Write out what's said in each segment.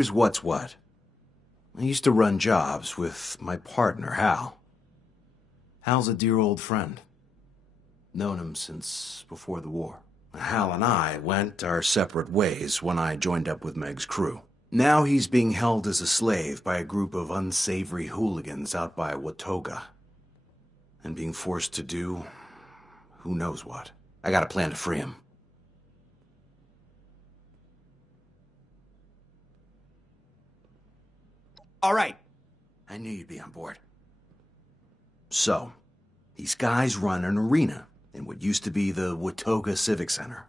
Here's what's what. I used to run jobs with my partner, Hal. Hal's a dear old friend. Known him since before the war. Hal and I went our separate ways when I joined up with Meg's crew. Now he's being held as a slave by a group of unsavory hooligans out by Watoga. And being forced to do who knows what. I got a plan to free him. All right. I knew you'd be on board. So, these guys run an arena in what used to be the Watoga Civic Center.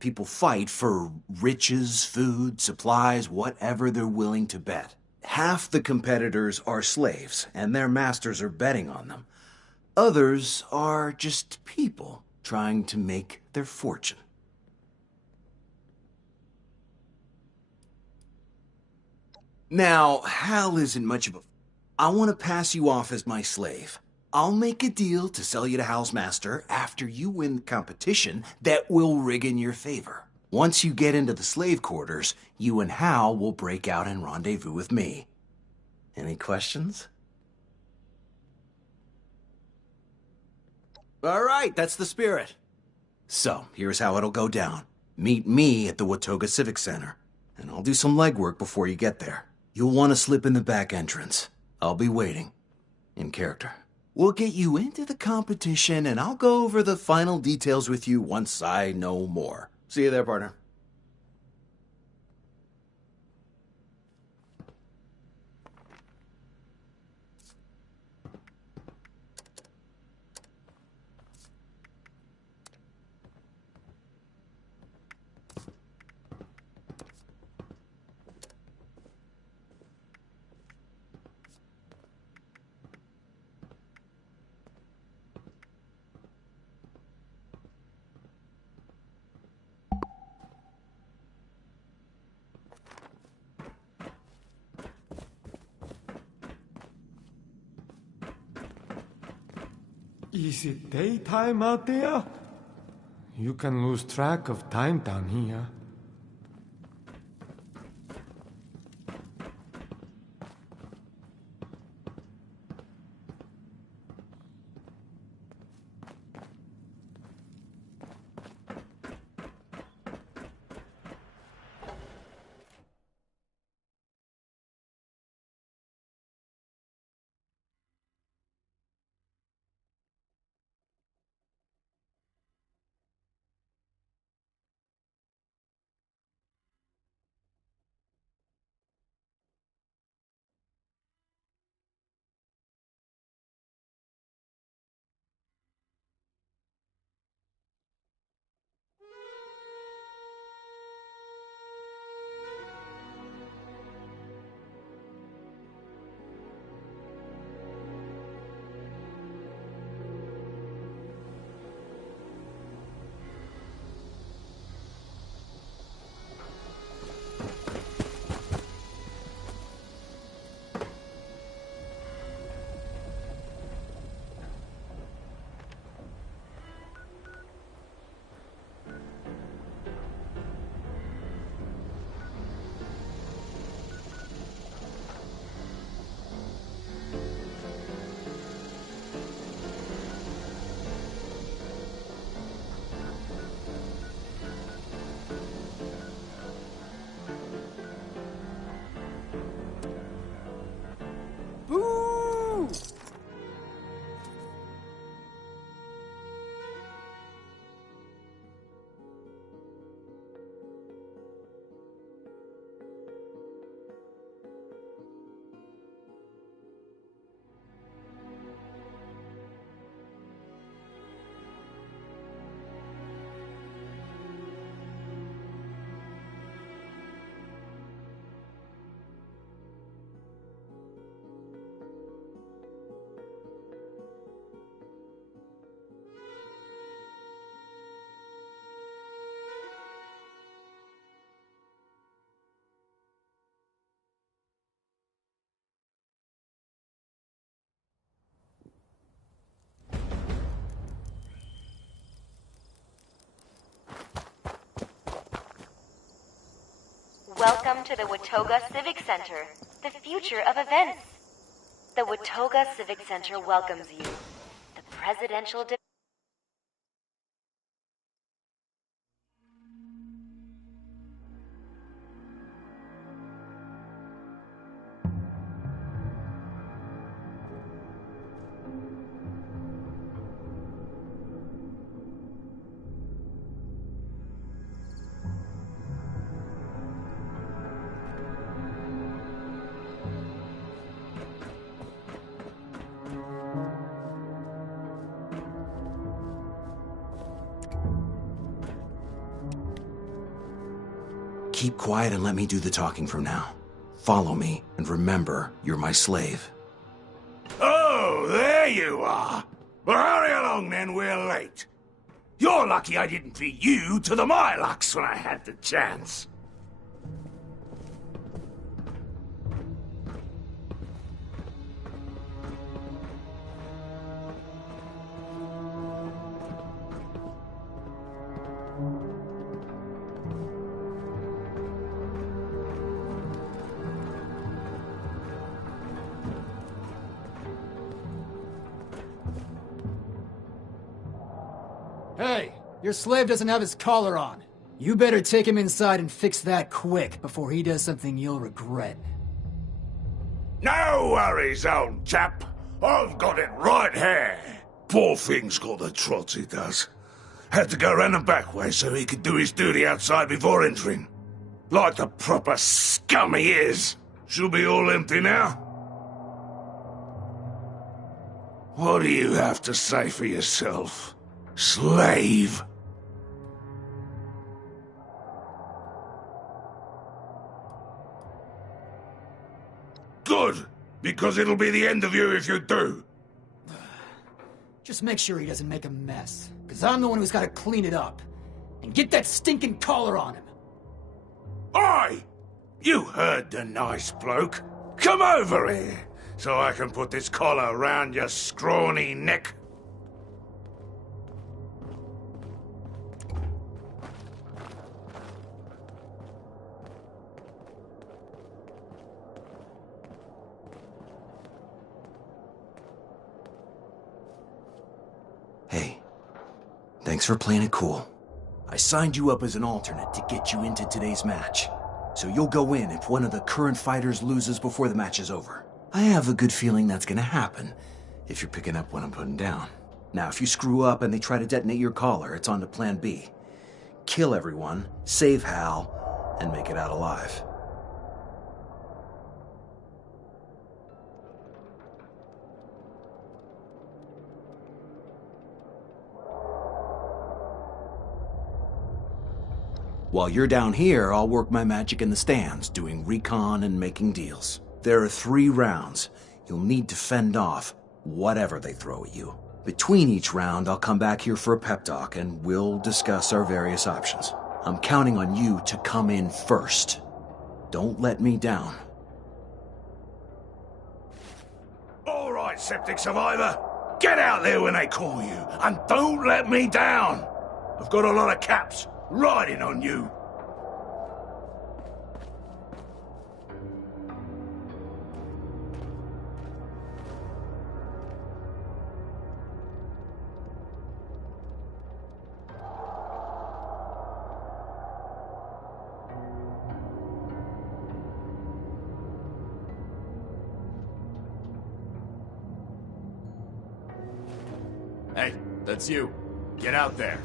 People fight for riches, food, supplies, whatever they're willing to bet. Half the competitors are slaves, and their masters are betting on them. Others are just people trying to make their fortune. Now, Hal isn't much of a... I want to pass you off as my slave. I'll make a deal to sell you to Hal's master after you win the competition that will rig in your favor. Once you get into the slave quarters, you and Hal will break out and rendezvous with me. Any questions? All right, that's the spirit. So, here's how it'll go down. Meet me at the Watoga Civic Center, and I'll do some legwork before you get there. You'll want to slip in the back entrance. I'll be waiting. In character. We'll get you into the competition, and I'll go over the final details with you once I know more. See you there, partner. Is it daytime out there? You can lose track of time down here. Welcome to the Watoga Civic Center, the future of events. The Watoga Civic Center welcomes you. The presidential... Keep quiet and let me do the talking from now. Follow me, and remember, you're my slave. Oh, there you are. Well, hurry along then, we're late. You're lucky I didn't feed you to the Mylocks when I had the chance. Hey, your slave doesn't have his collar on. You better take him inside and fix that quick before he does something you'll regret. No worries, old chap. I've got it right here. Poor thing's got the trots, he does. Had to go round the back way so he could do his duty outside before entering. Like the proper scum he is. She'll be all empty now. What do you have to say for yourself, slave? Good, because it'll be the end of you if you do. Just make sure he doesn't make a mess, because I'm the one who's got to clean it up. And get that stinking collar on him. Oi! You heard the nice bloke. Come over here, so I can put this collar around your scrawny neck. Hey, thanks for playing it cool. I signed you up as an alternate to get you into today's match. So you'll go in if one of the current fighters loses before the match is over. I have a good feeling that's gonna happen, if you're picking up what I'm putting down. Now, if you screw up and they try to detonate your collar, it's on to plan B. Kill everyone, save Hal, and make it out alive. While you're down here, I'll work my magic in the stands, doing recon and making deals. There are 3 rounds. You'll need to fend off whatever they throw at you. Between each round, I'll come back here for a pep talk, and we'll discuss our various options. I'm counting on you to come in first. Don't let me down. All right, Septic Survivor. Get out there when they call you, and don't let me down. I've got a lot of caps riding on you. Hey, that's you. Get out there.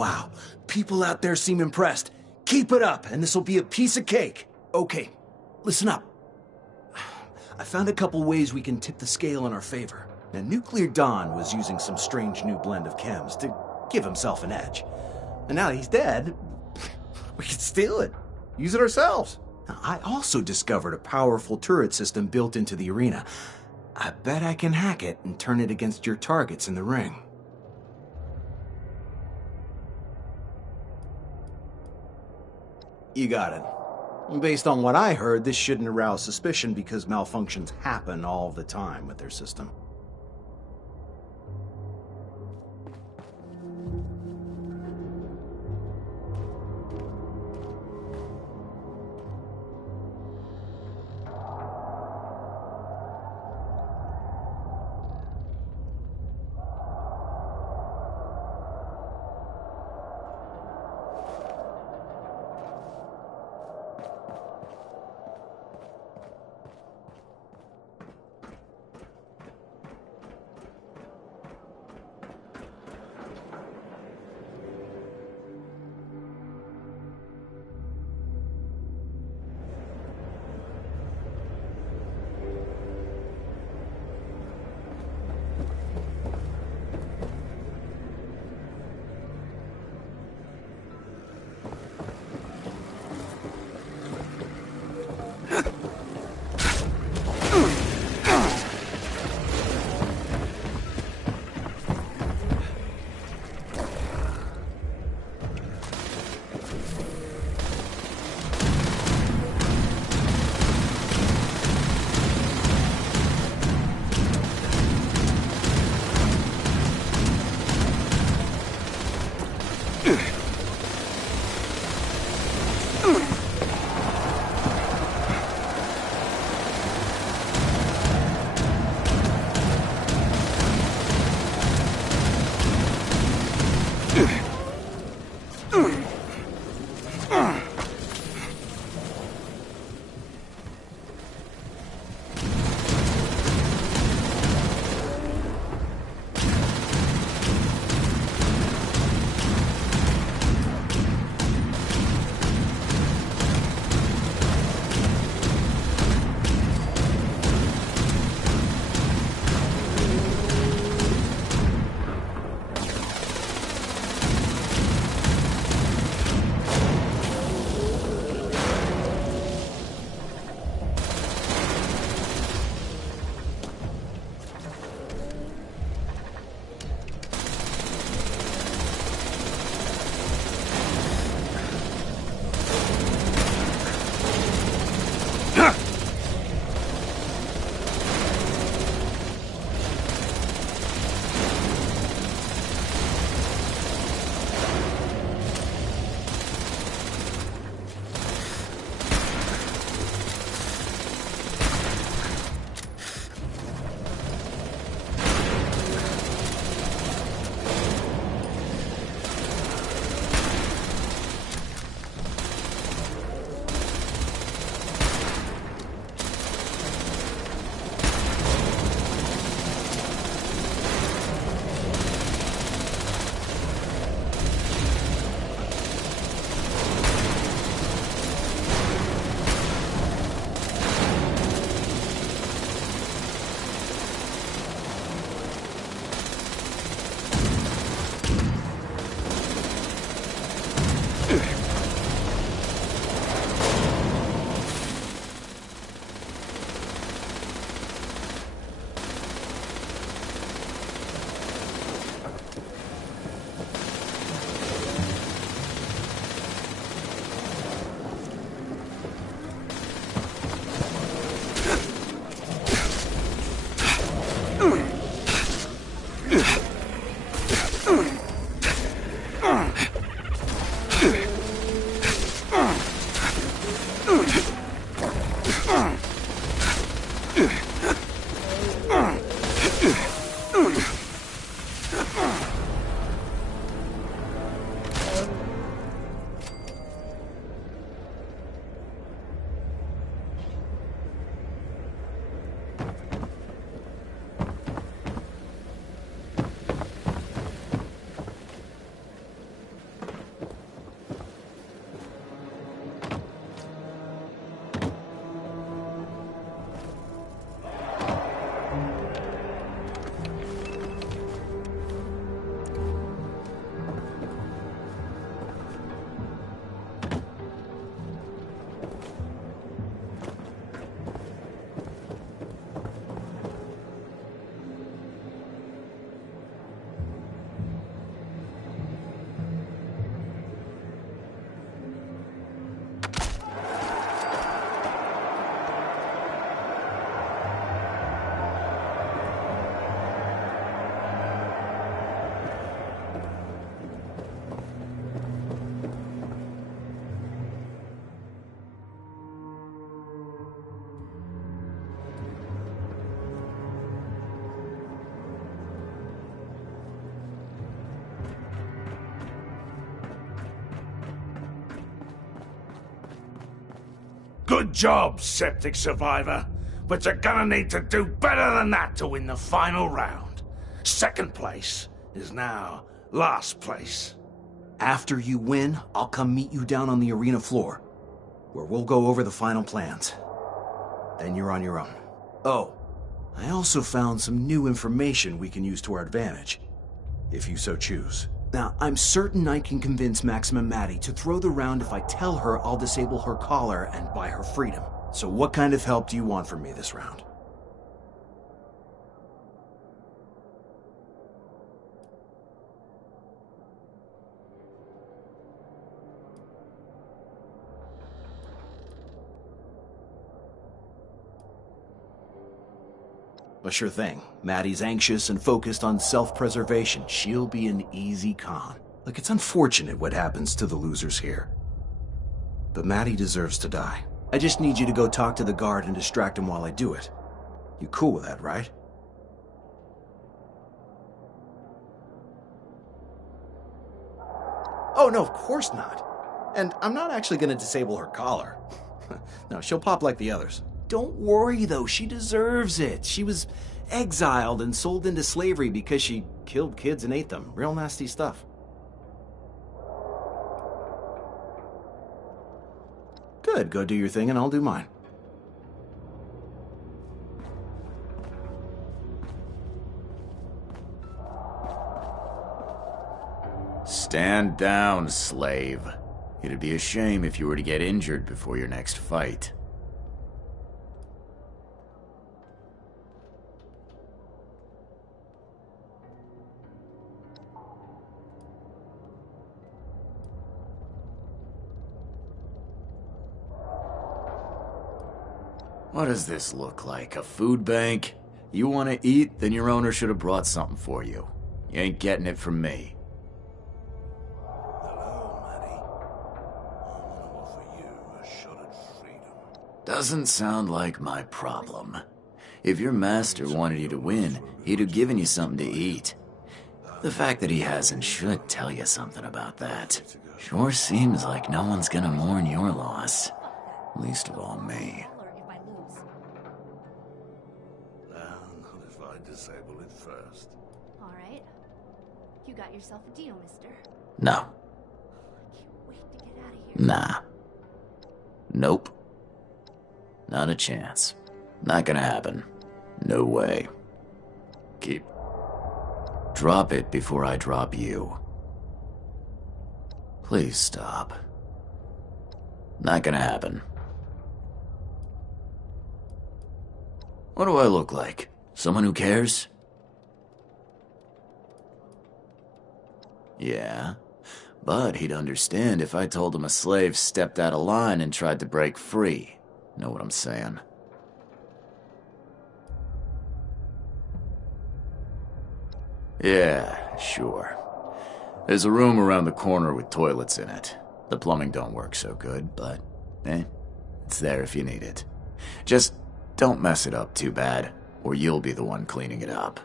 Wow, people out there seem impressed. Keep it up, and this'll be a piece of cake. Okay, listen up. I found a couple ways we can tip the scale in our favor. Now, Nuclear Don was using some strange new blend of chems to give himself an edge. And now that he's dead, we can steal it. Use it ourselves. Now, I also discovered a powerful turret system built into the arena. I bet I can hack it and turn it against your targets in the ring. You got it. Based on what I heard, this shouldn't arouse suspicion because malfunctions happen all the time with their system. Good job, Septic Survivor. But you're gonna need to do better than that to win the final round. Second place is now last place. After you win, I'll come meet you down on the arena floor, where we'll go over the final plans. Then you're on your own. Oh, I also found some new information we can use to our advantage, if you so choose. Now, I'm certain I can convince Maxima Maddie to throw the round if I tell her I'll disable her collar and buy her freedom. So what kind of help do you want from me this round? A sure thing. Maddie's anxious and focused on self-preservation. She'll be an easy con. Look, it's unfortunate what happens to the losers here. But Maddie deserves to die. I just need you to go talk to the guard and distract him while I do it. You cool with that, right? Oh, no, of course not. And I'm not actually going to disable her collar. No, she'll pop like the others. Don't worry, though. She deserves it. She was exiled and sold into slavery because she killed kids and ate them. Real nasty stuff. Good. Go do your thing and I'll do mine. Stand down, slave. It'd be a shame if you were to get injured before your next fight. What does this look like? A food bank? You want to eat? Then your owner should have brought something for you. You ain't getting it from me. Hello, Maddie. I want to offer you a shot at freedom. Doesn't sound like my problem. If your master wanted you to win, he'd have given you something to eat. The fact that he hasn't should tell you something about that. Sure seems like no one's gonna mourn your loss. Least of all me. Not if I disable it first. All right. You got yourself a deal, mister. No. I can't wait to get out of here. Nah. Nope. Not a chance. Not gonna happen. No way. Keep. Drop it before I drop you. Please stop. Not gonna happen. What do I look like? Someone who cares? Yeah, but he'd understand if I told him a slave stepped out of line and tried to break free. Know what I'm saying? Yeah, sure. There's a room around the corner with toilets in it. The plumbing don't work so good, but, it's there if you need it. Just Don't mess it up too bad, or you'll be the one cleaning it up.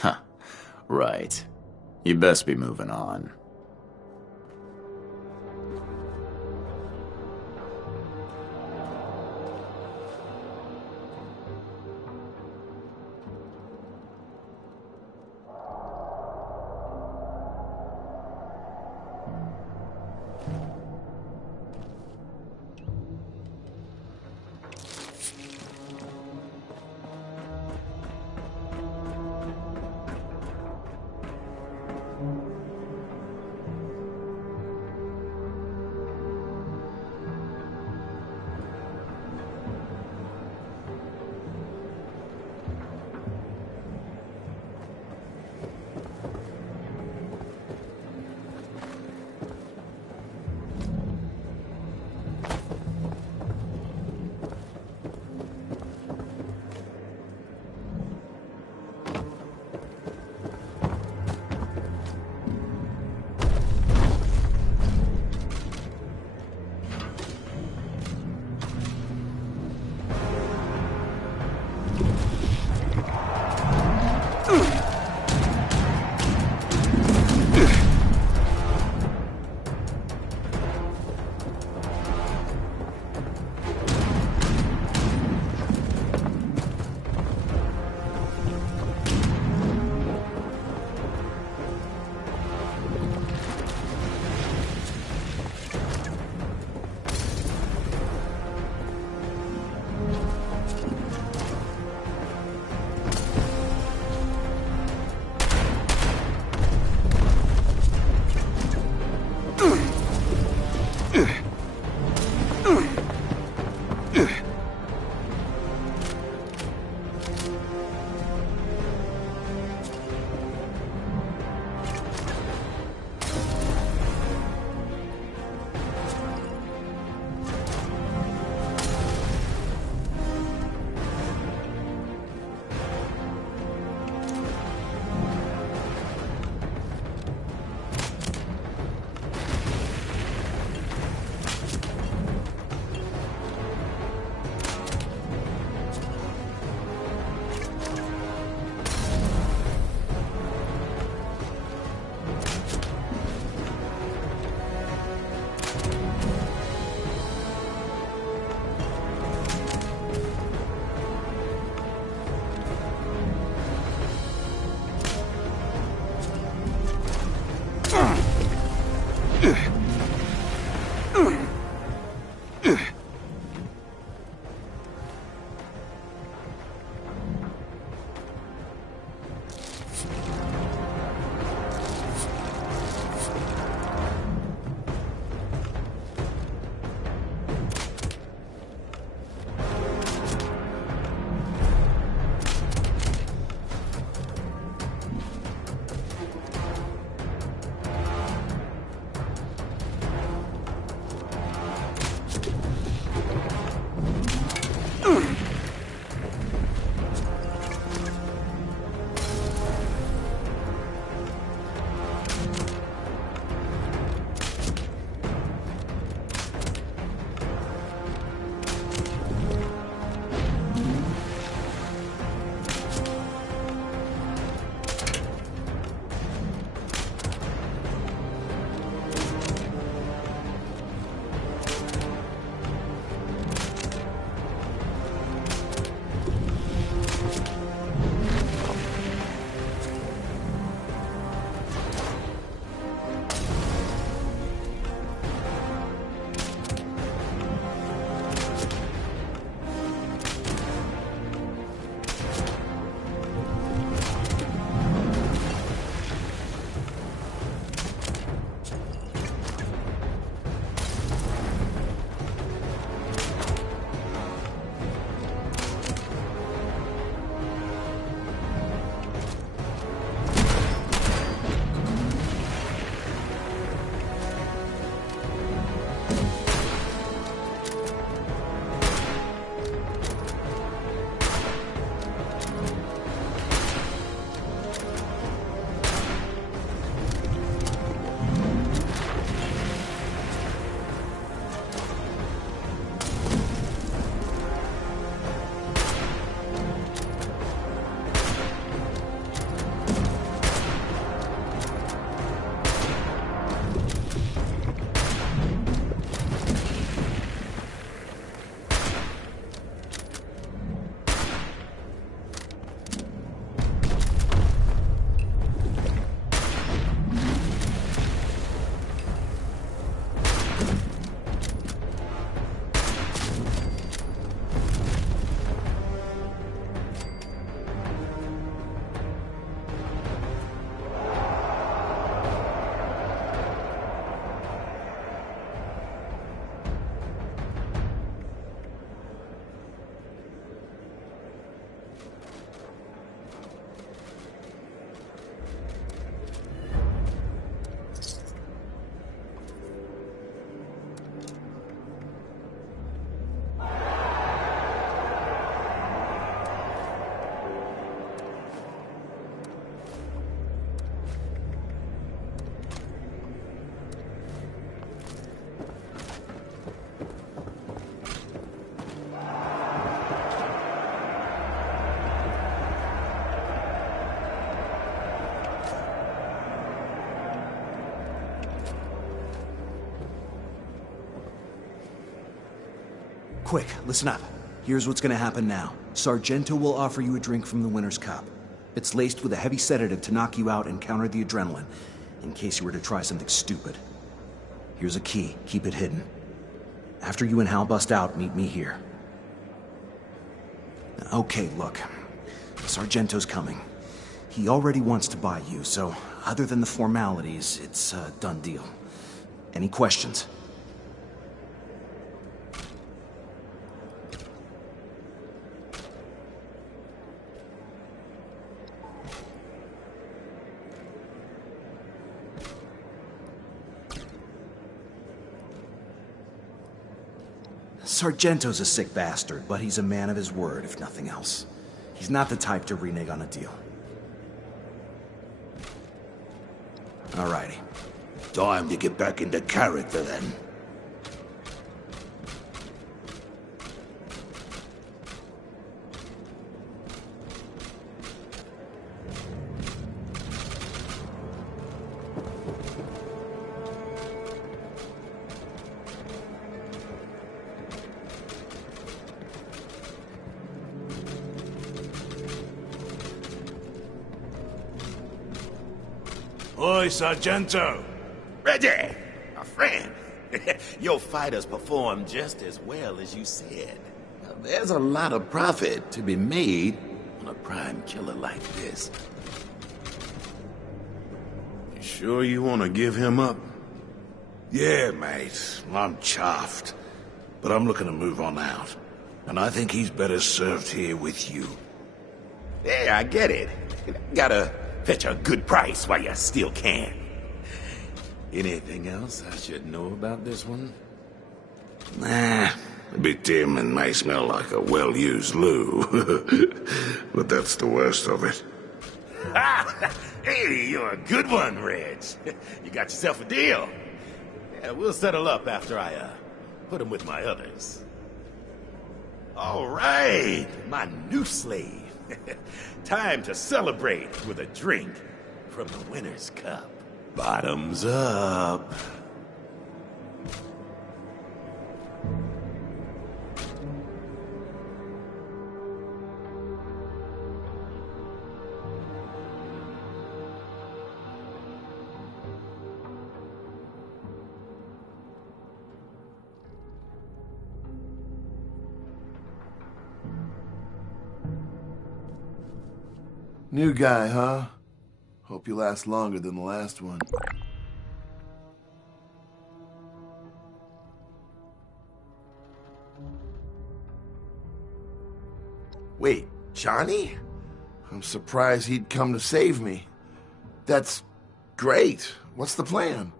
Huh. Right. You best be moving on. quick, listen up. Here's what's gonna happen now. Sargento will offer you a drink from the Winner's Cup. It's laced with a heavy sedative to knock you out and counter the adrenaline, in case you were to try something stupid. Here's a key. Keep it hidden. After you and Hal bust out, meet me here. Okay, look. Sargento's coming. He already wants to buy you, so other than the formalities, it's a done deal. Any questions? Sargento's a sick bastard, but he's a man of his word, if nothing else. He's not the type to renege on a deal. Alrighty. Time to get back into character, then. Oi, Sargento! Reggie, my friend, your fighters performed just as well as you said. Now, there's a lot of profit to be made on a prime killer like this. You sure you want to give him up? Yeah, mate. I'm chuffed. But I'm looking to move on out. And I think he's better served here with you. Yeah, I get it. Gotta fetch a good price while you still can. Anything else I should know about this one? Nah, a bit dim and may smell like a well-used loo. But that's the worst of it. Hey, you're a good one, Reg. You got yourself a deal. Yeah, we'll settle up after I, put him with my others. All right, my new slave. Time to celebrate with a drink from the Winner's Cup. Bottoms up. New guy, huh? Hope you last longer than the last one. Wait, Johnny? I'm surprised he'd come to save me. That's great. What's the plan?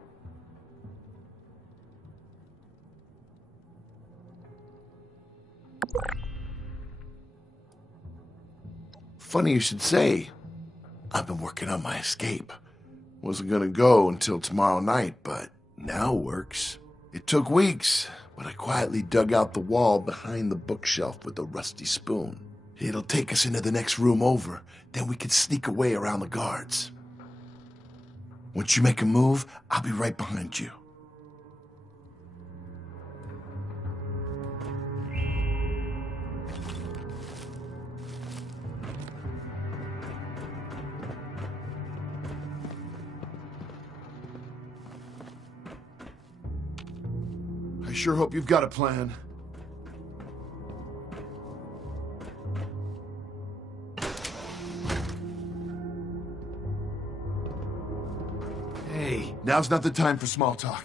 Funny you should say. I've been working on my escape. Wasn't gonna go until tomorrow night, but now works. It took weeks, but I quietly dug out the wall behind the bookshelf with a rusty spoon. It'll take us into the next room over, then we can sneak away around the guards. Once you make a move, I'll be right behind you. I sure hope you've got a plan. Hey, now's not the time for small talk.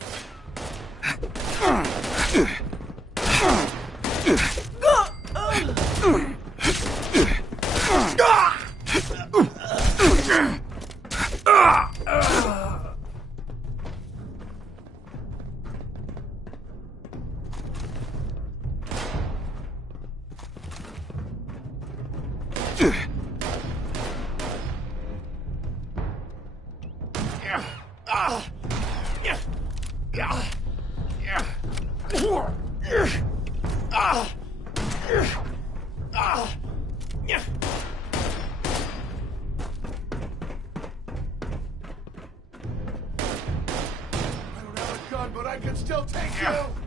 But I can still take you!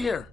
of here!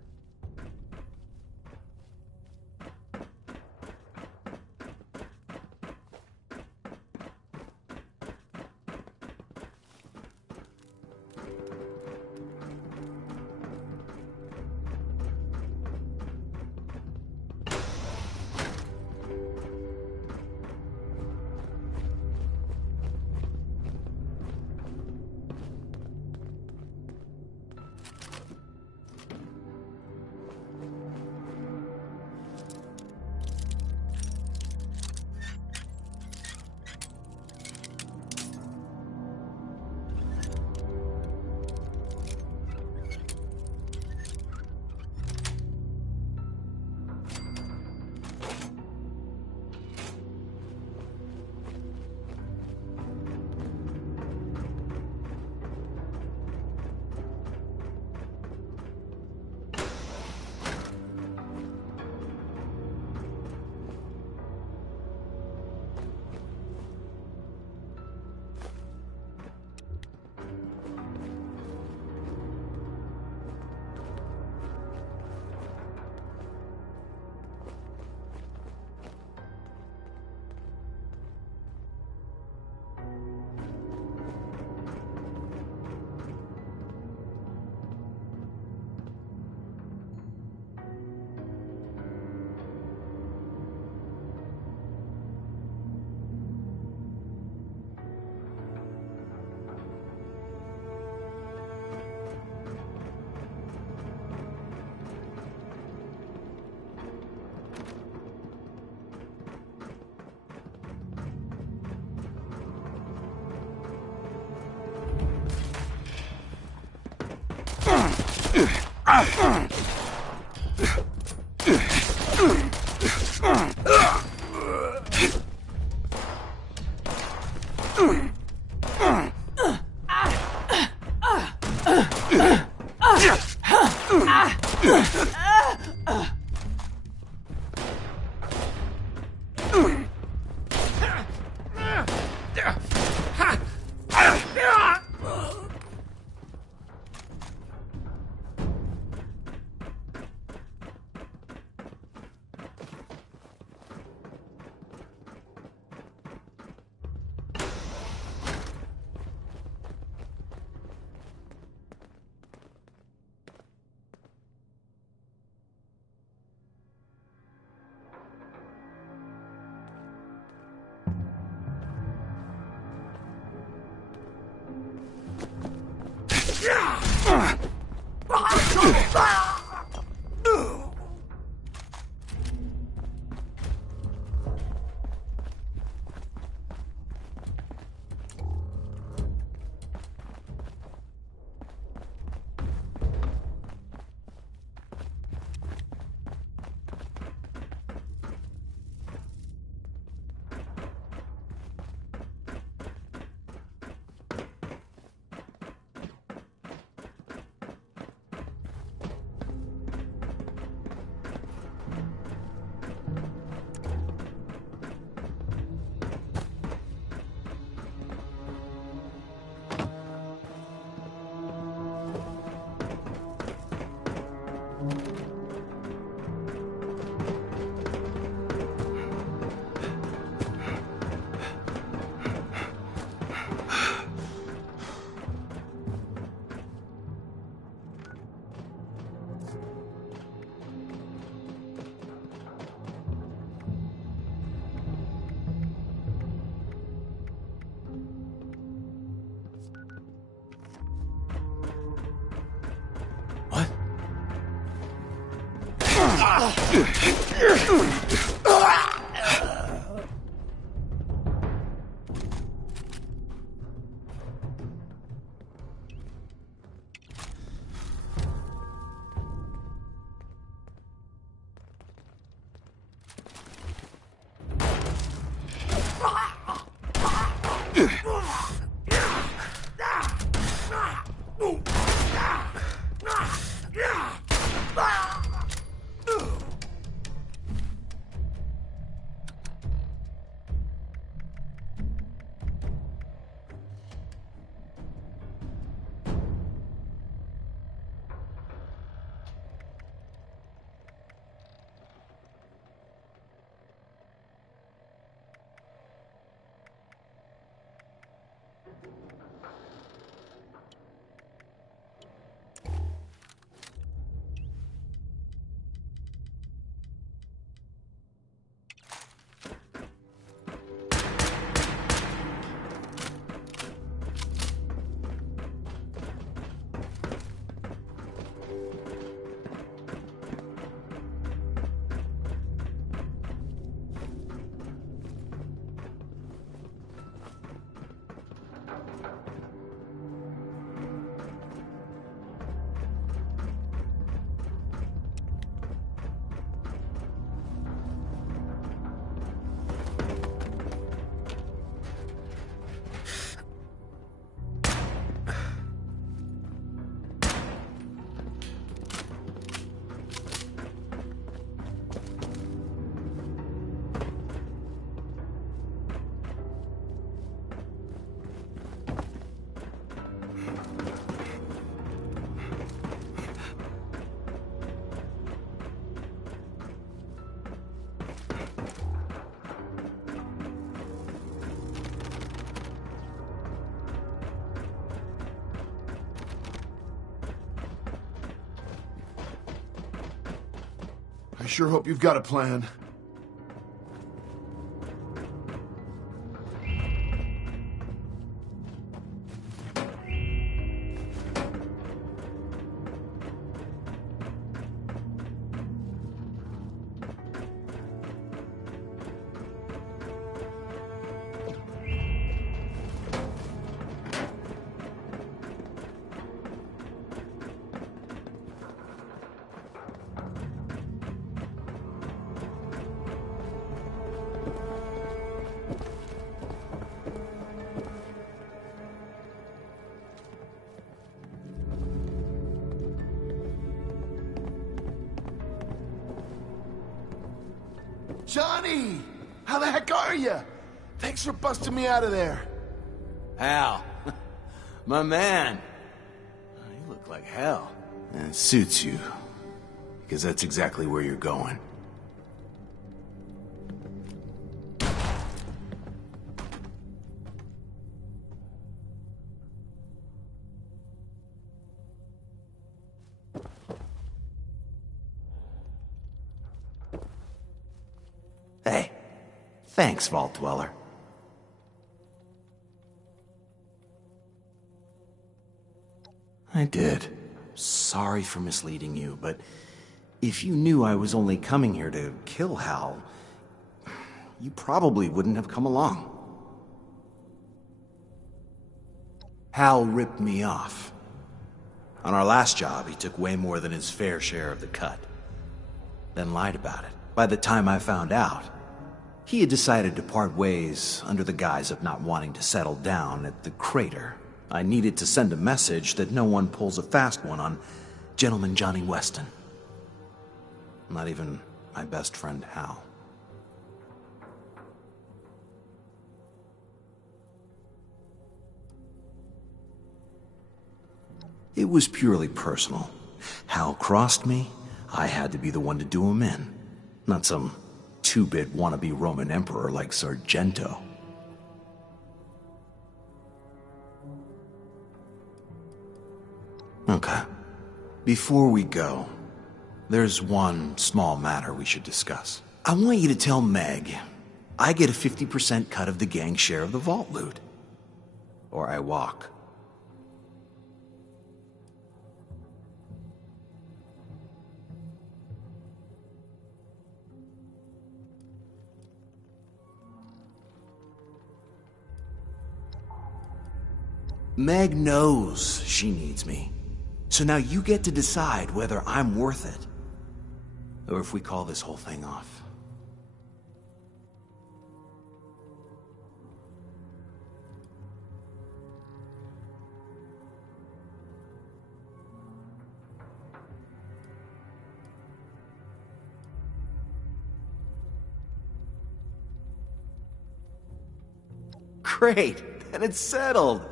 I sure hope you've got a plan. Johnny! How the heck are you? Thanks for busting me out of there. Hal. My man. You look like hell. And it suits you. Because that's exactly where you're going. Hey, thanks, Vault Dweller. I did. Sorry for misleading you, but if you knew I was only coming here to kill Hal, you probably wouldn't have come along. Hal ripped me off. On our last job, he took way more than his fair share of the cut. Then lied about it. By the time I found out, he had decided to part ways under the guise of not wanting to settle down at the crater. I needed to send a message that no one pulls a fast one on Gentleman Johnny Weston. Not even my best friend Hal. It was purely personal. Hal crossed me, I had to be the one to do him in. Not some two-bit wannabe Roman emperor like Sargento. Okay. Before we go, there's one small matter we should discuss. I want you to tell Meg I get a 50% cut of the gang's share of the vault loot. Or I walk. Meg knows she needs me. So now you get to decide whether I'm worth it. Or if we call this whole thing off. Great, then it's settled.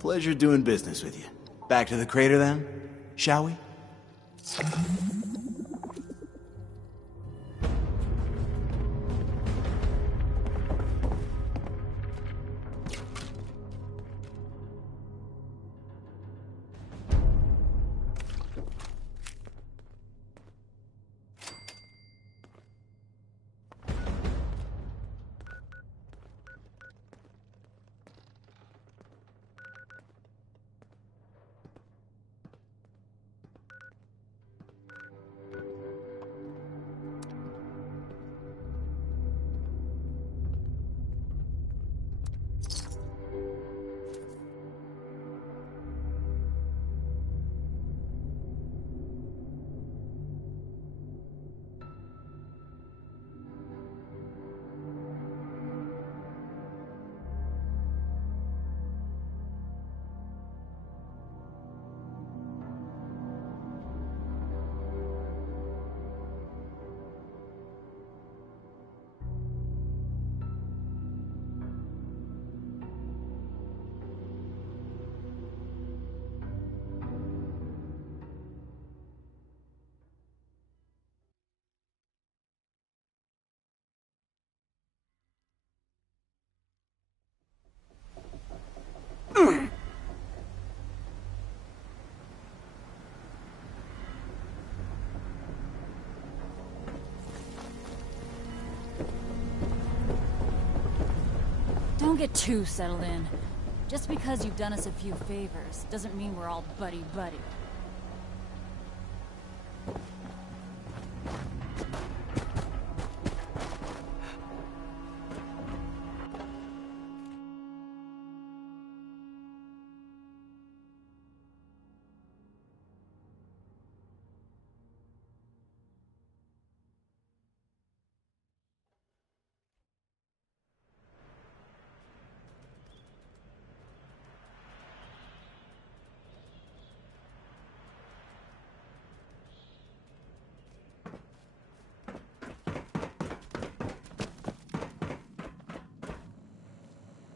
Pleasure doing business with you. Back to the crater then, shall we? Don't get too settled in. Just because you've done us a few favors doesn't mean we're all buddy-buddy.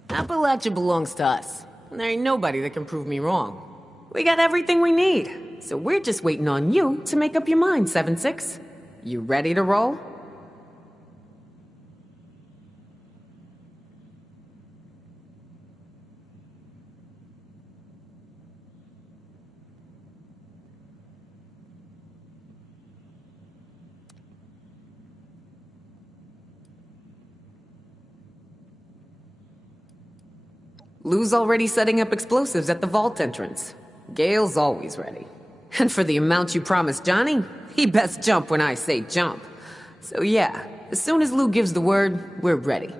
Appalachia belongs to us. And there ain't nobody that can prove me wrong. We got everything we need. So we're just waiting on you to make up your mind, 7-6. You ready to roll? Lou's already setting up explosives at the vault entrance. Gale's always ready. And for the amount you promised Johnny, he best jump when I say jump. So yeah, as soon as Lou gives the word, we're ready.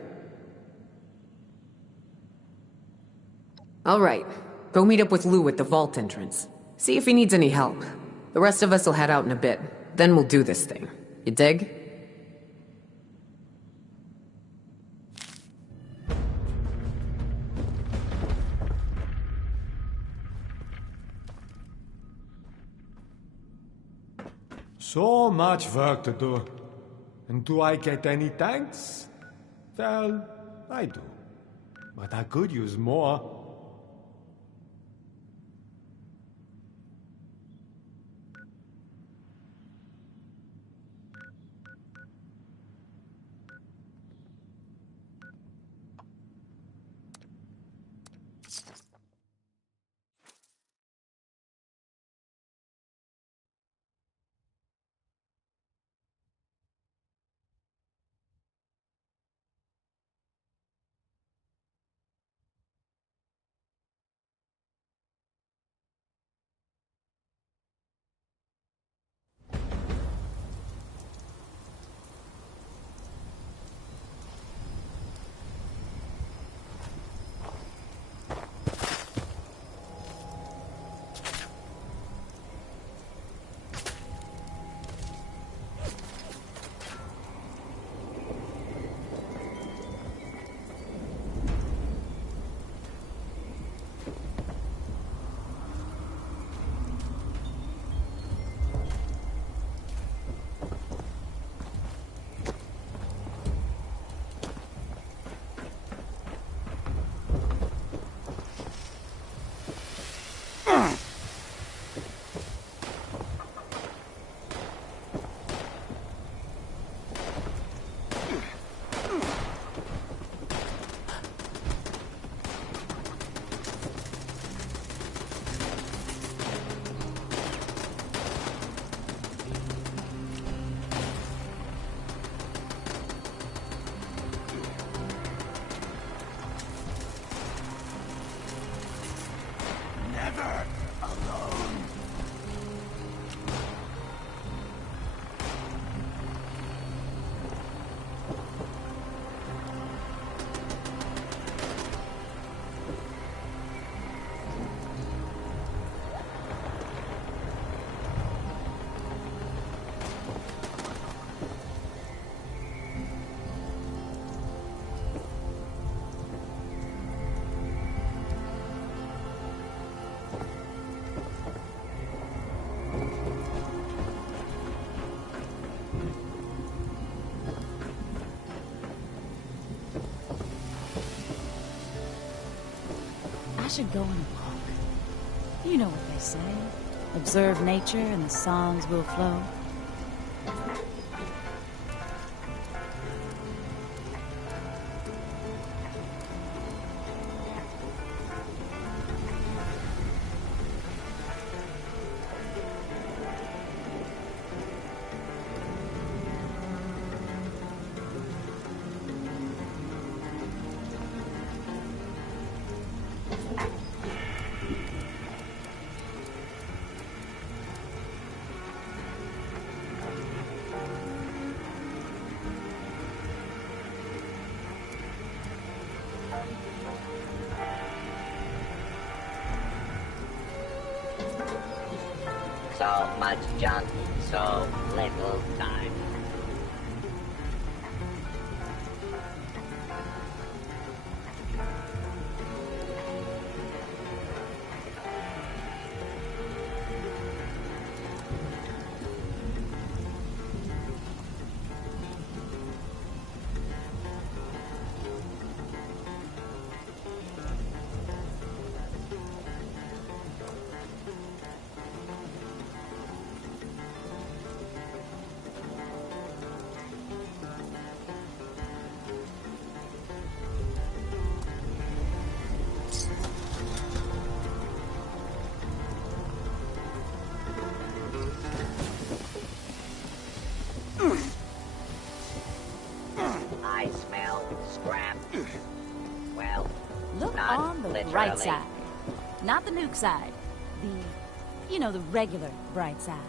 Alright, go meet up with Lou at the vault entrance. See if he needs any help. The rest of us will head out in a bit. Then we'll do this thing. You dig? So much work to do. And do I get any thanks? Well, I do. But I could use more. I should go on a walk. You know what they say. Observe nature and the songs will flow. So much junk, so little time. I smell scrap. Well, Look not on the literally. bright side. Not the nuke side. The regular bright side.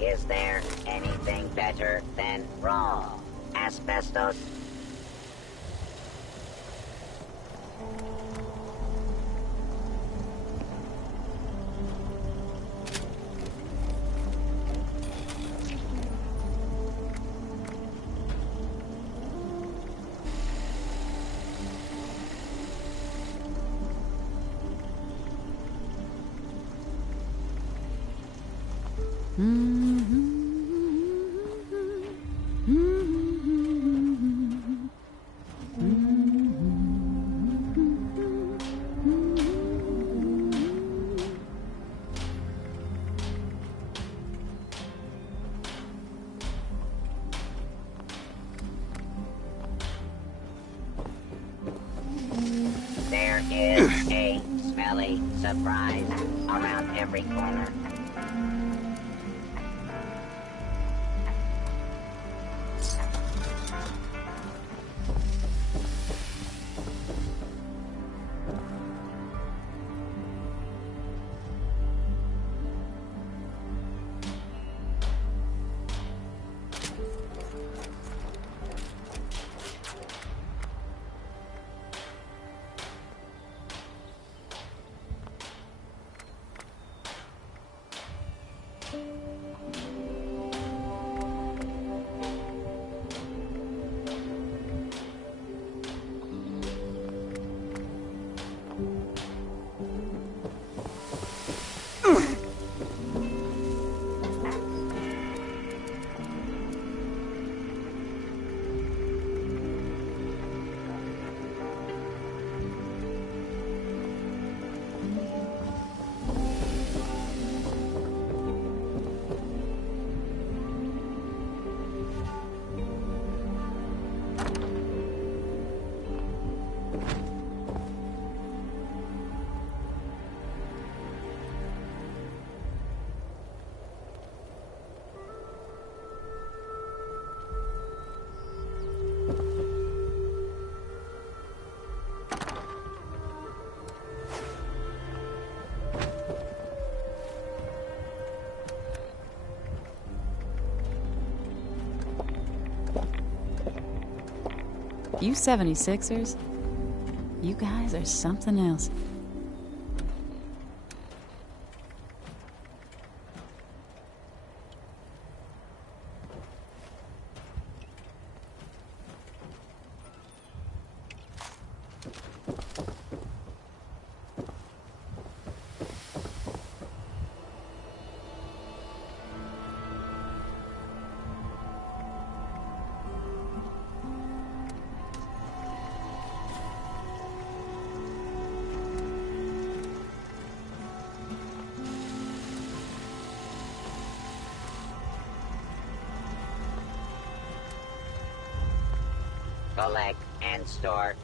Is there anything better than raw asbestos? There is a smelly surprise around every corner. You 76ers, you guys are something else. Collect and store.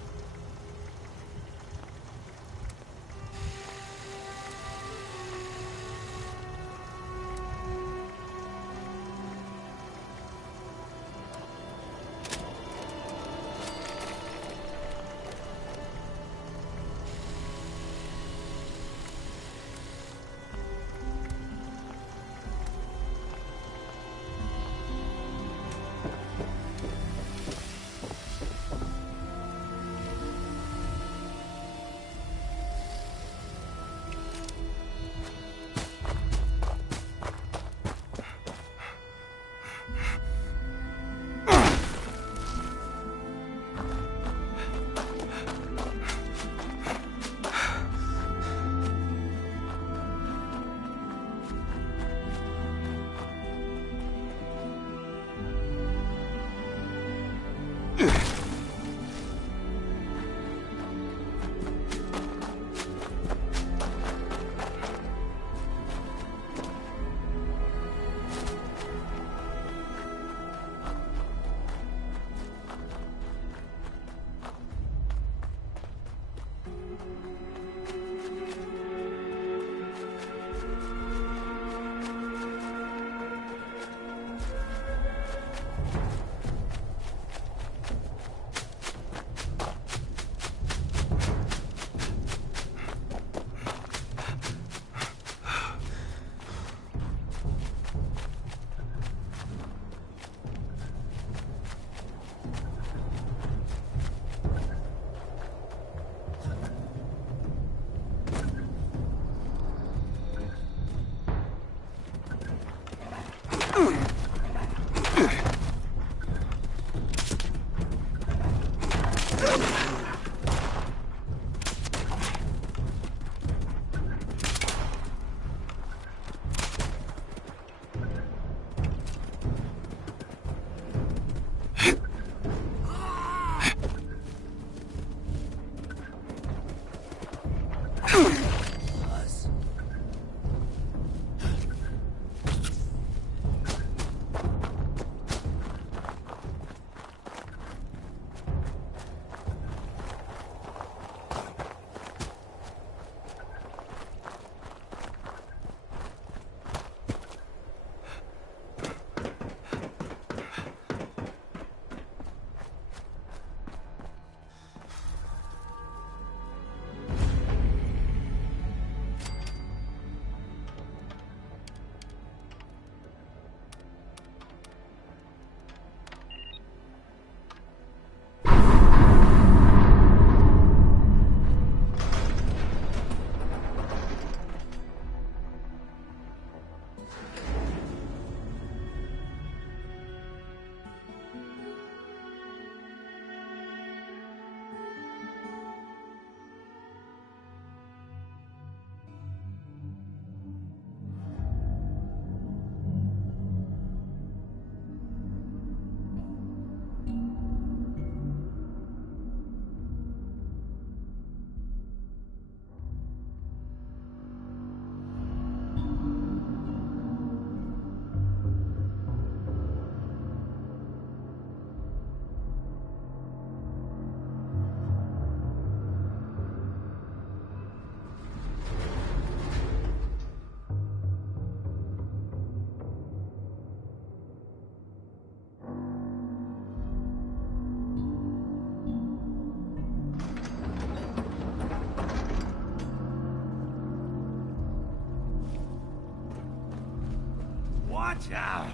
Watch out!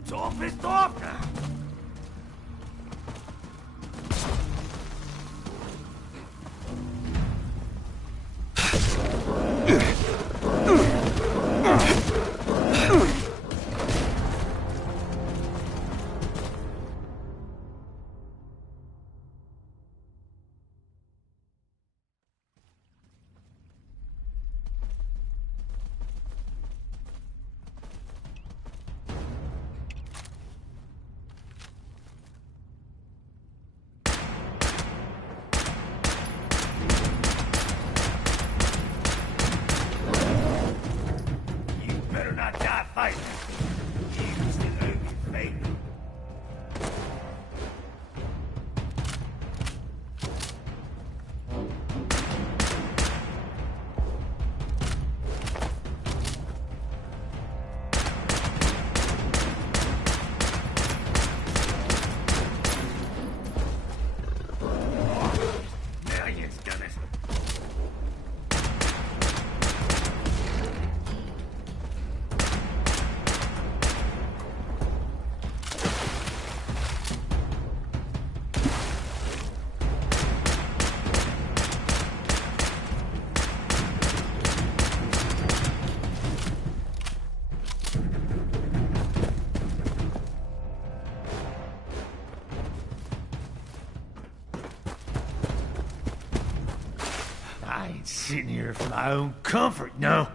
It's all pissed off now! ain't sitting here for my own comfort, no.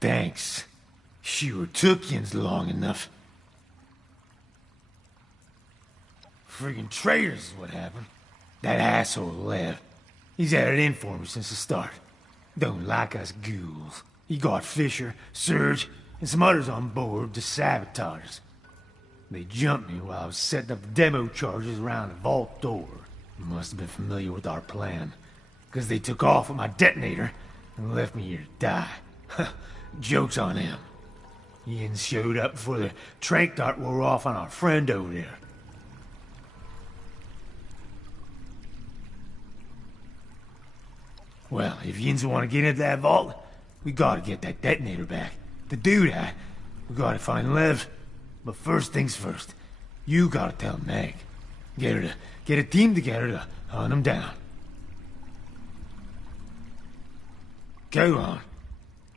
Thanks. Sure took yins long enough. Friggin' traitors is what happened. That asshole Lev. He's had it in for me since the start. Don't like us ghouls. He got Fisher, Surge, and some others on board to sabotage us. They jumped me while I was setting up demo charges around the vault door. Must have been familiar with our plan, because they took off with my detonator and left me here to die. Joke's on them. Ian showed up before the trank dart wore off on our friend over there. Well, if yins want to get into that vault, we gotta get that detonator back. To do that, we gotta find Lev. But first things first, you gotta tell Meg. Get her to get a team together to hunt him down. Go on.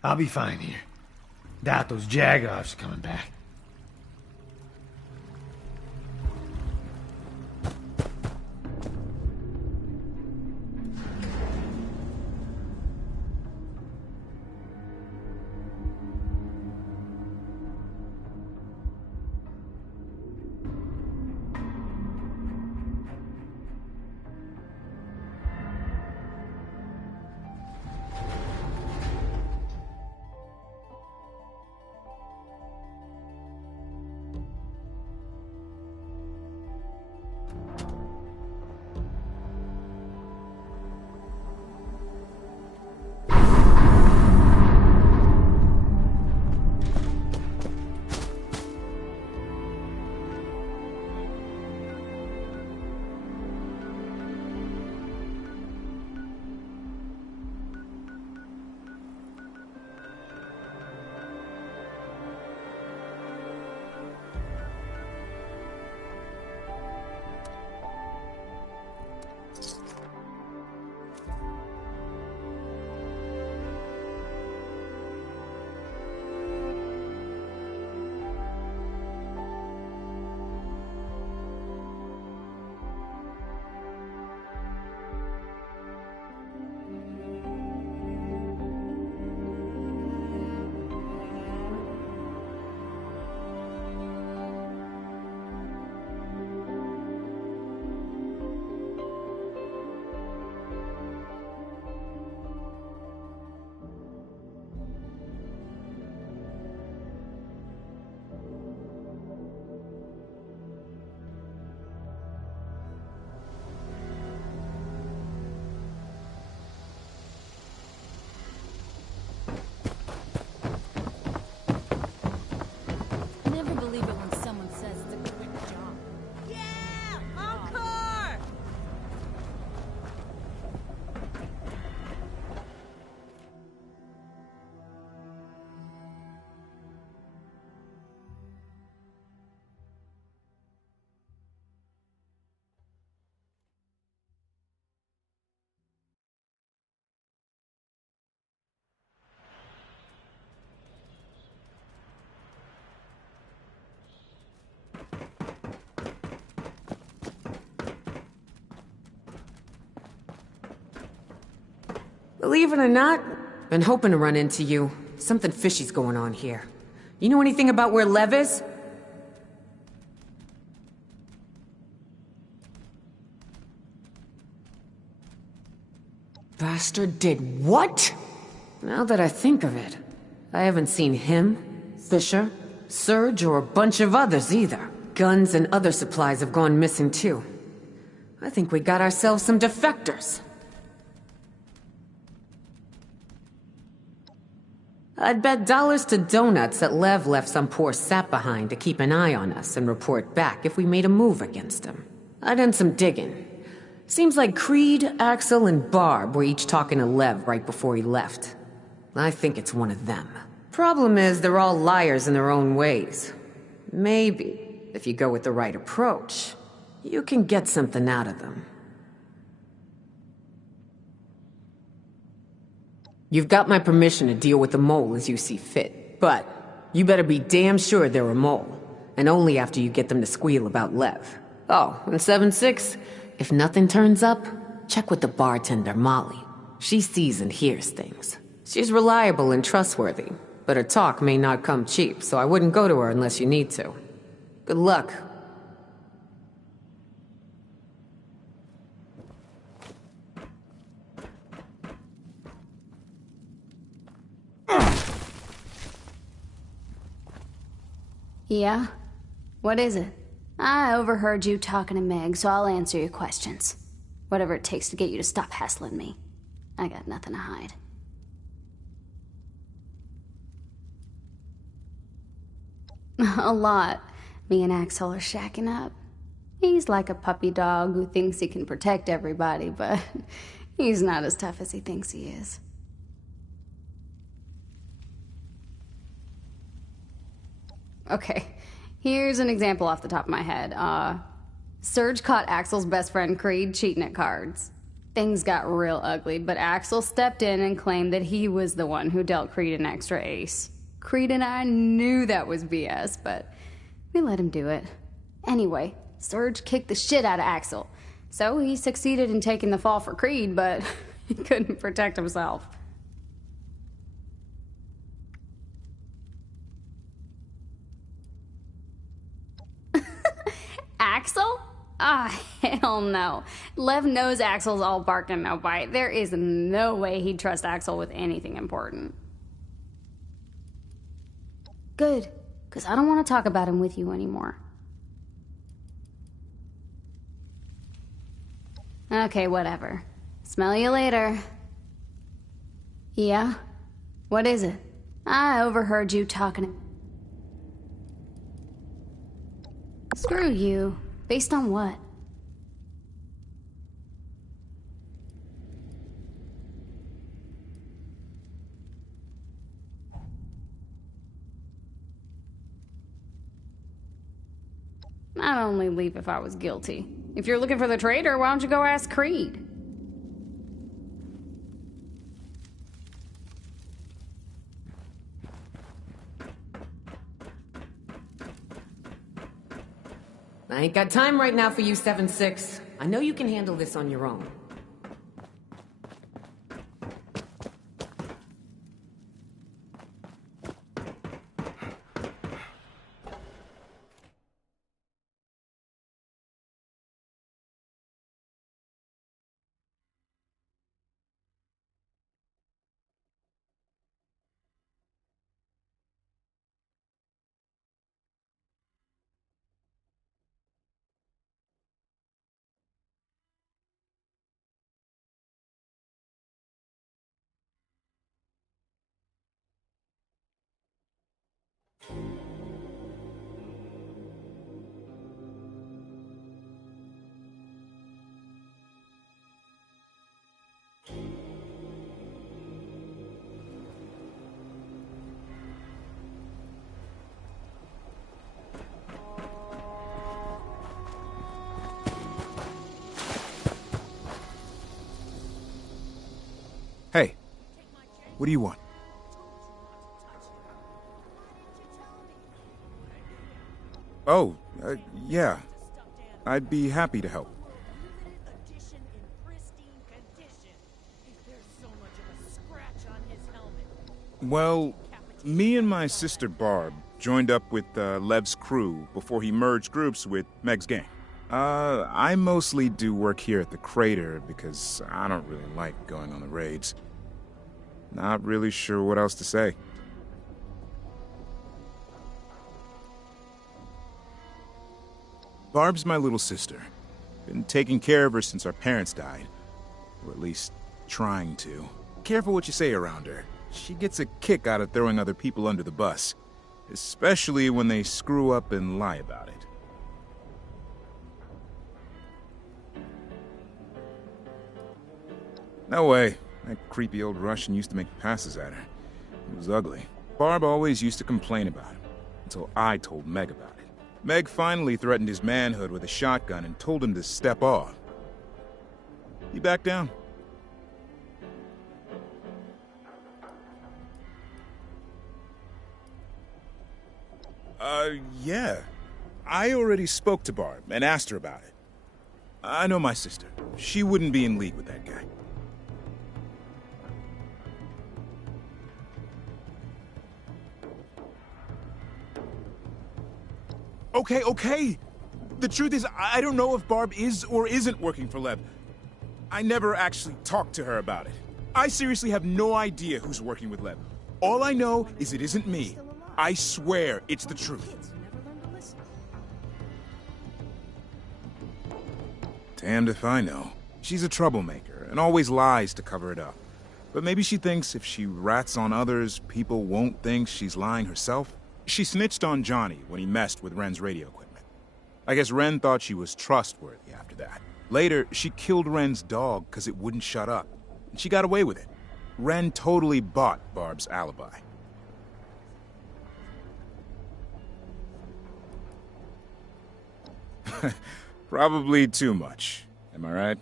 I'll be fine here. Doubt those Jagoffs are coming back. Believe it or not, been hoping to run into you. Something fishy's going on here. You know anything about where Lev is? Bastard did what? Now that I think of it, I haven't seen him, Fisher, Surge, or a bunch of others either. Guns and other supplies have gone missing too. I think we got ourselves some defectors. I'd bet dollars to donuts that Lev left some poor sap behind to keep an eye on us and report back if we made a move against him. I done some digging. Seems like Creed, Axel, and Barb were each talking to Lev right before he left. I think it's one of them. Problem is, they're all liars in their own ways. Maybe, if you go with the right approach, you can get something out of them. You've got my permission to deal with the mole as you see fit, but you better be damn sure they're a mole, and only after you get them to squeal about Lev. Oh, and 7-6, if nothing turns up, check with the bartender, Molly. She sees and hears things. She's reliable and trustworthy, but her talk may not come cheap, so I wouldn't go to her unless you need to. Good luck. Yeah? What is it? I overheard you talking to Meg, so I'll answer your questions. Whatever it takes to get you to stop hassling me. I got nothing to hide. A lot. Me and Axel are shacking up. He's like a puppy dog who thinks he can protect everybody, but he's not as tough as he thinks he is. Okay, here's an example off the top of my head. Serge caught Axel's best friend Creed cheating at cards. Things got real ugly, but Axel stepped in and claimed that he was the one who dealt Creed an extra ace. Creed and I knew that was BS, but we let him do it. Anyway, Serge kicked the shit out of Axel. So he succeeded in taking the fall for Creed, but he couldn't protect himself. Axel? Ah, hell no. Lev knows Axel's all bark and no bite. There is no way he'd trust Axel with anything important. Good, because I don't want to talk about him with you anymore. Okay, whatever. Smell you later. Yeah? What is it? I overheard you talking. Screw you. Based on what? I'd only leave if I was guilty. If you're looking for the traitor, why don't you go ask Creed? I ain't got time right now for you, 7-6. I know you can handle this on your own. Hey, what do you want? Oh, yeah. I'd be happy to help. Well, me and my sister Barb joined up with Lev's crew before he merged groups with Meg's gang. I mostly do work here at the Crater because I don't really like going on the raids. Not really sure what else to say. Barb's my little sister. Been taking care of her since our parents died. Or at least, trying to. Careful what you say around her. She gets a kick out of throwing other people under the bus. Especially when they screw up and lie about it. No way. That creepy old Russian used to make passes at her. It was ugly. Barb always used to complain about him, until I told Meg about it. Meg finally threatened his manhood with a shotgun and told him to step off. He backed down. Yeah. I already spoke to Barb and asked her about it. I know my sister. She wouldn't be in league with that guy. Okay. The truth is, I don't know if Barb is or isn't working for Lev. I never actually talked to her about it. I seriously have no idea who's working with Lev. All I know is it isn't me. I swear it's the truth. Damned if I know. She's a troublemaker and always lies to cover it up. But maybe she thinks if she rats on others, people won't think she's lying herself. She snitched on Johnny when he messed with Ren's radio equipment. I guess Ren thought she was trustworthy after that. Later, she killed Ren's dog because it wouldn't shut up. And she got away with it. Ren totally bought Barb's alibi. Probably too much. Am I right?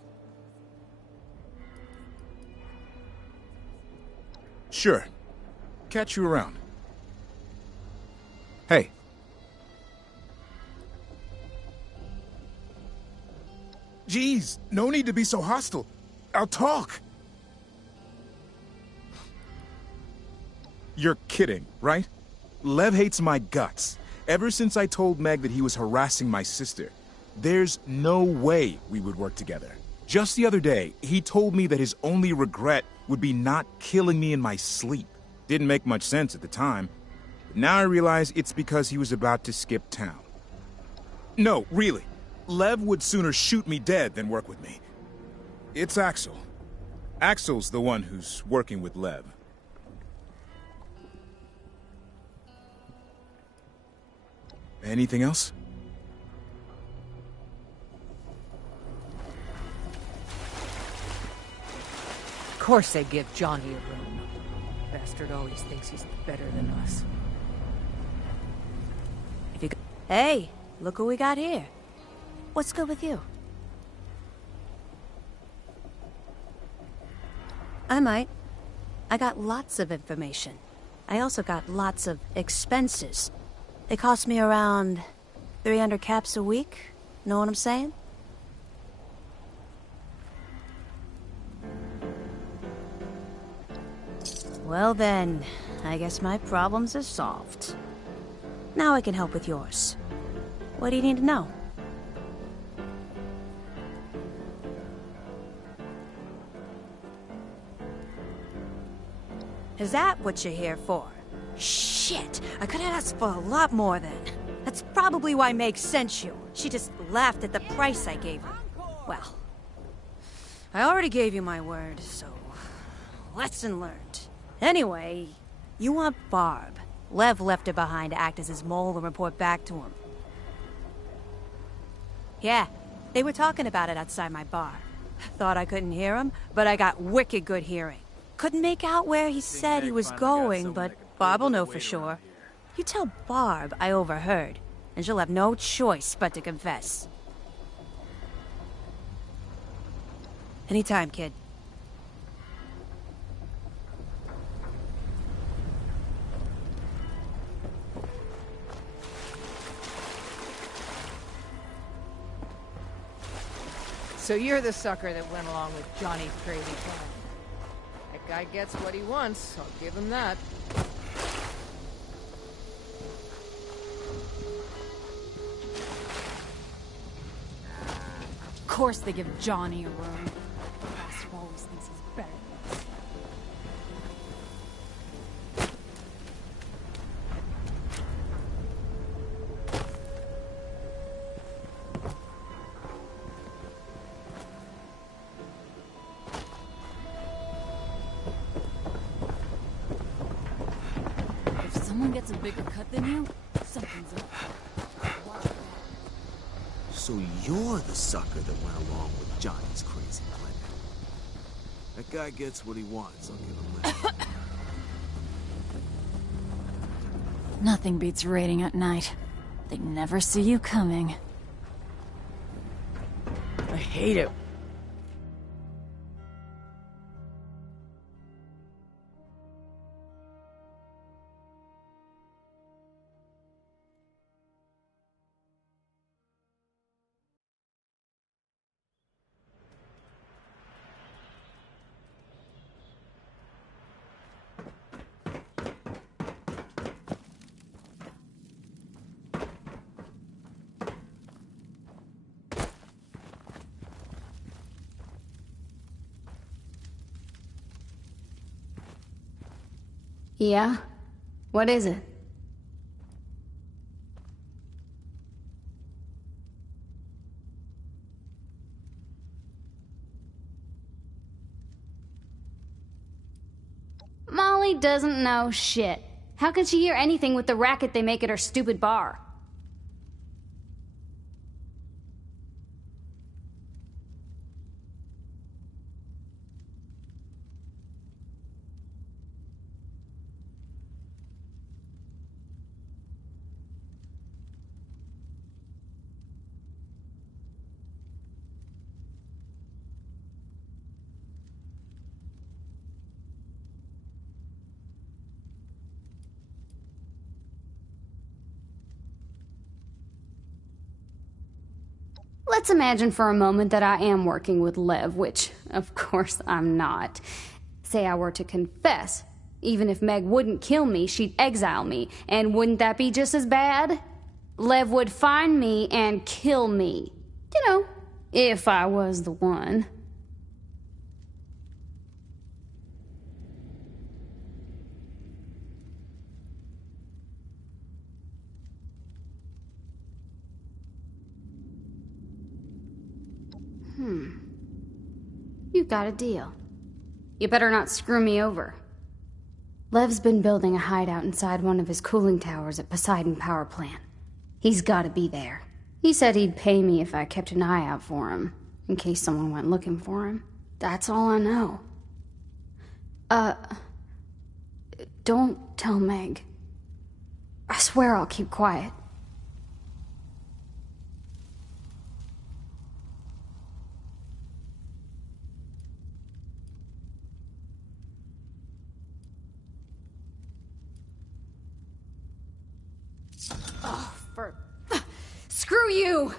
Sure. Catch you around. Hey. Jeez, no need to be so hostile. I'll talk. You're kidding, right? Lev hates my guts. Ever since I told Meg that he was harassing my sister. There's no way we would work together. Just the other day, he told me that his only regret would be not killing me in my sleep. Didn't make much sense at the time. But now I realize it's because he was about to skip town. No, really. Lev would sooner shoot me dead than work with me. It's Axel. Axel's the one who's working with Lev. Anything else? Of course they give Johnny a room. Bastard always thinks he's better than us. Hey, look who we got here. What's good with you? I might. I got lots of information. I also got lots of expenses. They cost me around 300 caps a week. Know what I'm saying? Well then, I guess my problems are solved. Now I can help with yours. What do you need to know? Is that what you're here for? Shit! I could have asked for a lot more then. That's probably why Meg sent you. She just laughed at the price I gave her. Well, I already gave you my word, so... lesson learned. Anyway, you want Barb. Lev left her behind to act as his mole and report back to him. Yeah, they were talking about it outside my bar. Thought I couldn't hear him, but I got wicked good hearing. Couldn't make out where he said he was going, but Barb will know for sure. You tell Barb I overheard, and she'll have no choice but to confess. Anytime, kid. So you're the sucker that went along with Johnny's crazy plan. That guy gets what he wants, I'll give him that. Of course they give Johnny a room. The bastard always thinks he's better than us. If someone gets a bigger cut than you, something's up. So you're the sucker that went along with Johnny's crazy plan. That guy gets what he wants, I'll give him that. Nothing beats raiding at night. They never see you coming. I hate it. Yeah? What is it? Molly doesn't know shit. How can she hear anything with the racket they make at her stupid bar? Let's imagine for a moment that I am working with Lev, which, of course, I'm not. Say I were to confess. Even if Meg wouldn't kill me, she'd exile me. And wouldn't that be just as bad? Lev would find me and kill me. You know, if I was the one. You got a deal. You better not screw me over. Lev's been building a hideout inside one of his cooling towers at Poseidon Power Plant. He's gotta be there. He said he'd pay me if I kept an eye out for him, in case someone went looking for him. That's all I know. Don't tell Meg. I swear I'll keep quiet. Screw you!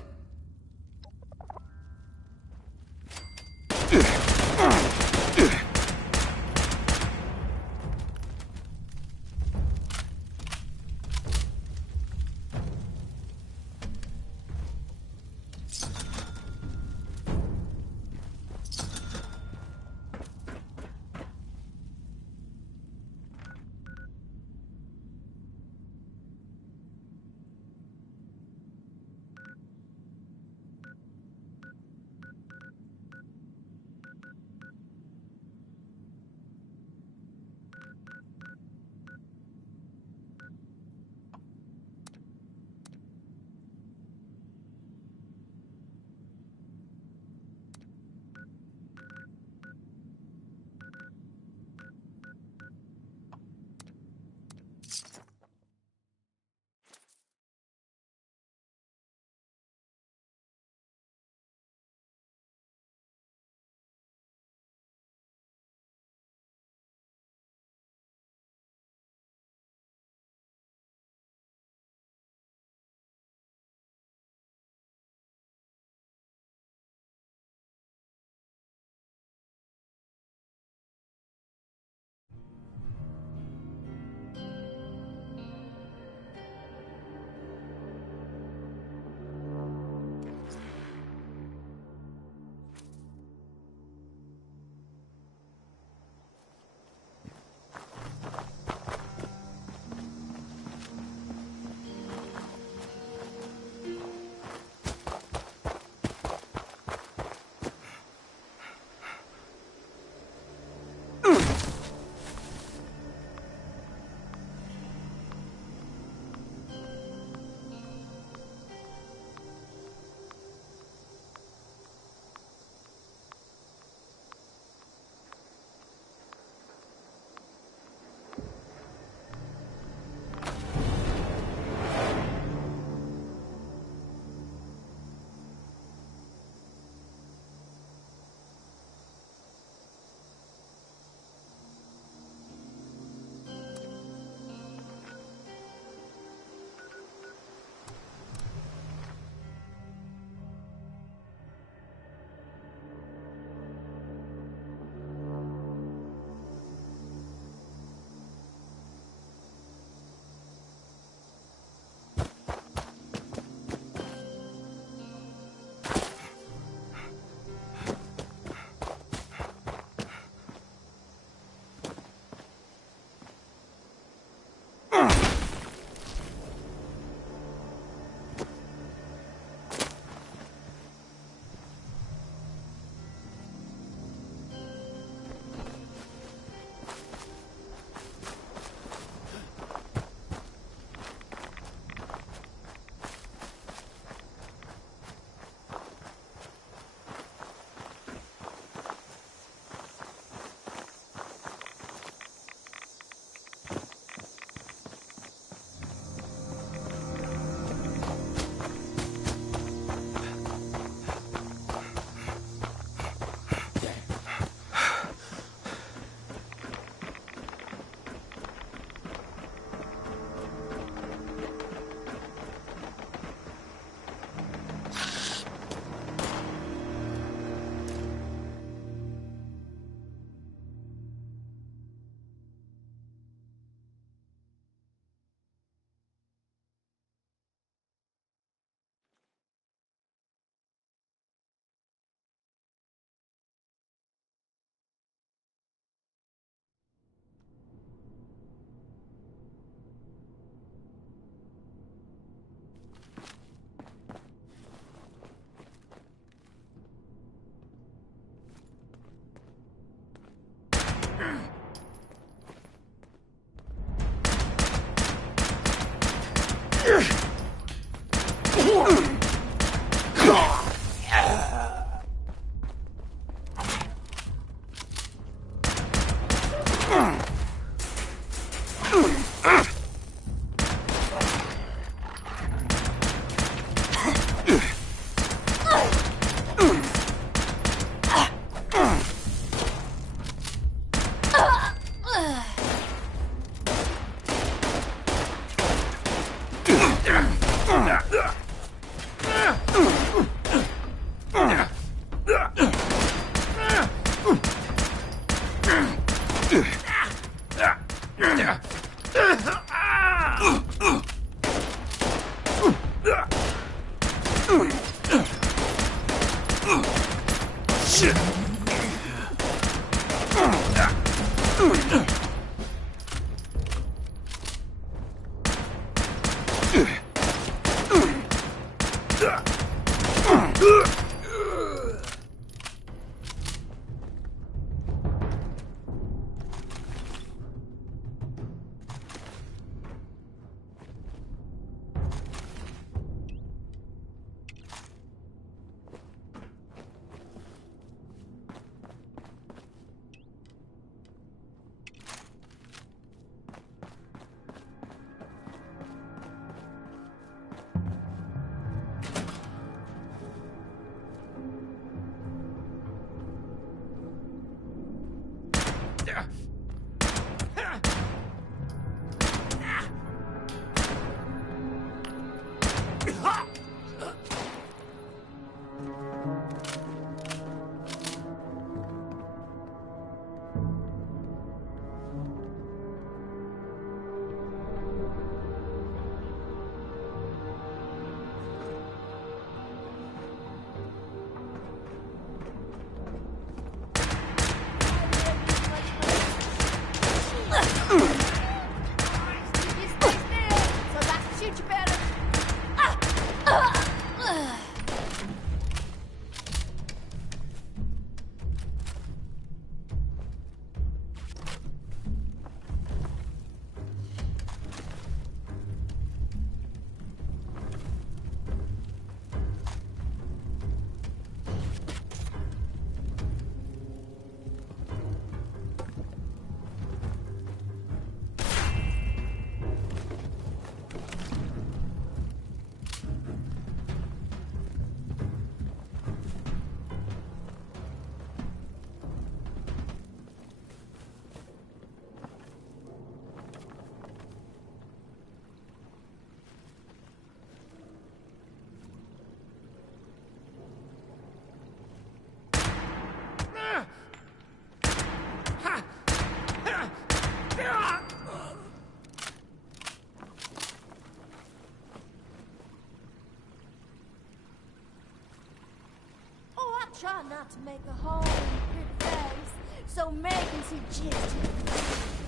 Try not to make a hole in your pretty face, so Meg can see just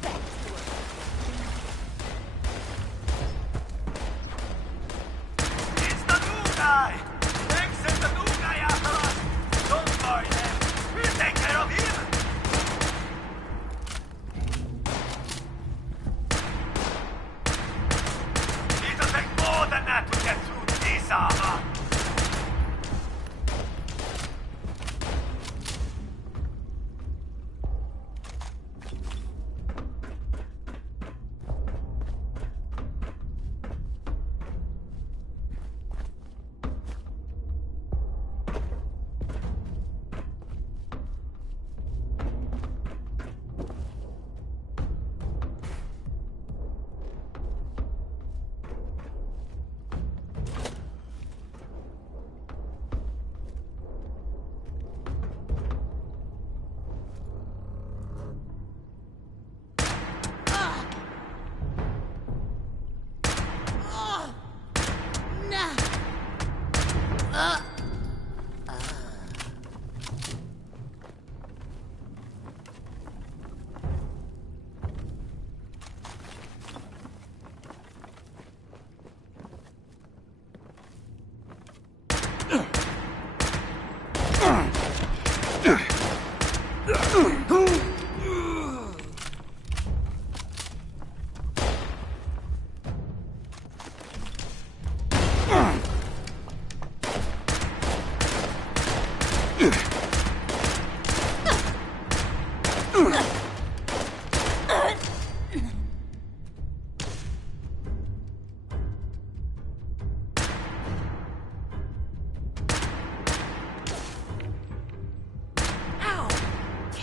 back to her. It's the new guy! Meg sent the new guy after us! Don't worry, Meg. We'll take care of him! It'll take more than that to get through this armor!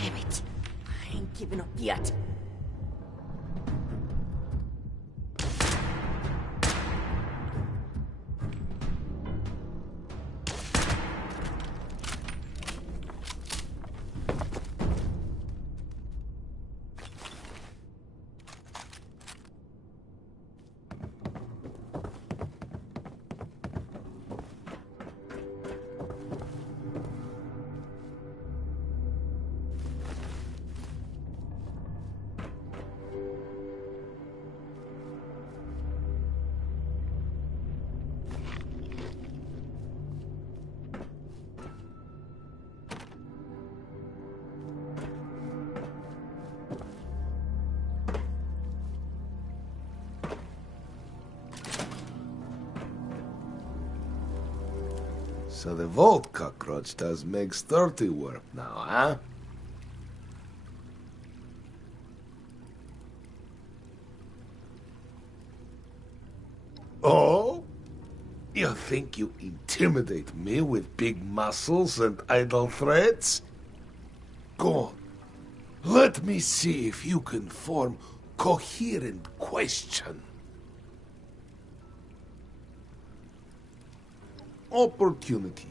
Damn it. I ain't giving up yet. So the Vault cockroach does Meg's dirty work now, huh? Oh? You think you intimidate me with big muscles and idle threats? Go on. Let me see if you can form coherent question. Opportunity.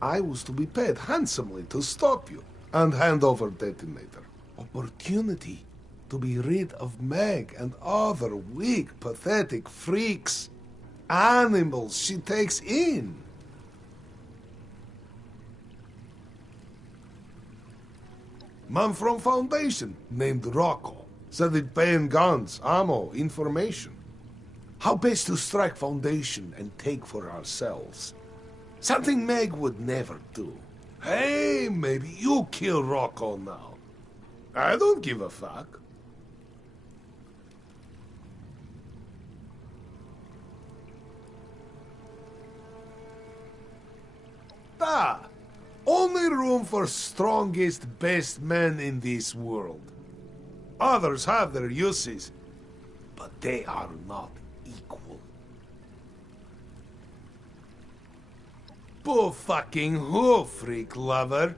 I was to be paid handsomely to stop you and hand over detonator. Opportunity to be rid of Meg and other weak, pathetic freaks. Animals she takes in. Man from Foundation named Rocco said he'd pay in guns, ammo, information. How best to strike Foundation and take for ourselves. Something Meg would never do. Hey, maybe you kill Rocco now. I don't give a fuck. Ah, only room for strongest, best men in this world. Others have their uses, but they are not equal. Boo fucking who, freak lover?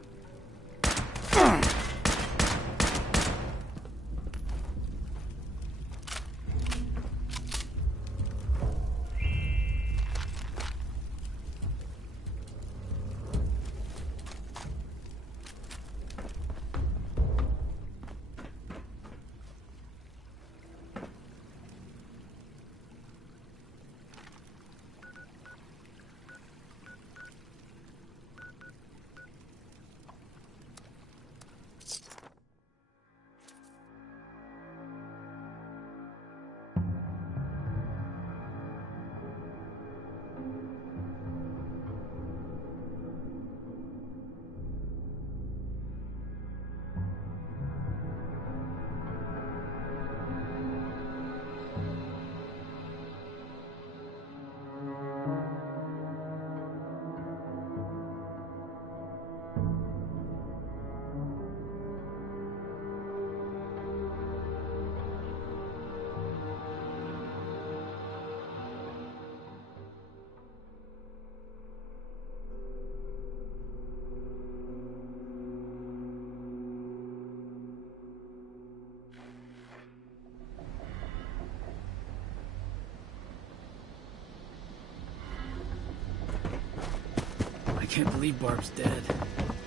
I can't believe Barb's dead.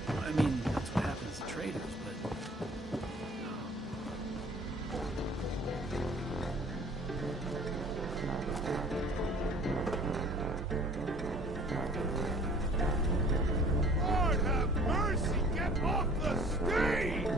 I mean, that's what happens to traitors, but... Lord have mercy! Get off the stage!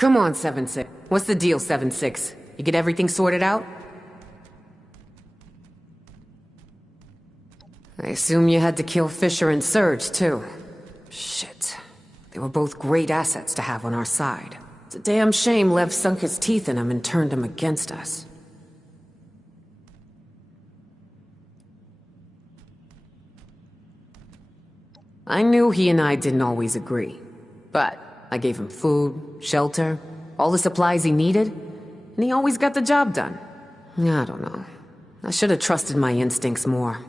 Come on, 7-6. What's the deal, 7-6? You get everything sorted out? I assume you had to kill Fisher and Surge, too. Shit. They were both great assets to have on our side. It's a damn shame Lev sunk his teeth in them and turned them against us. I knew he and I didn't always agree. But I gave him food, shelter, all the supplies he needed, and he always got the job done. I don't know. I should have trusted my instincts more.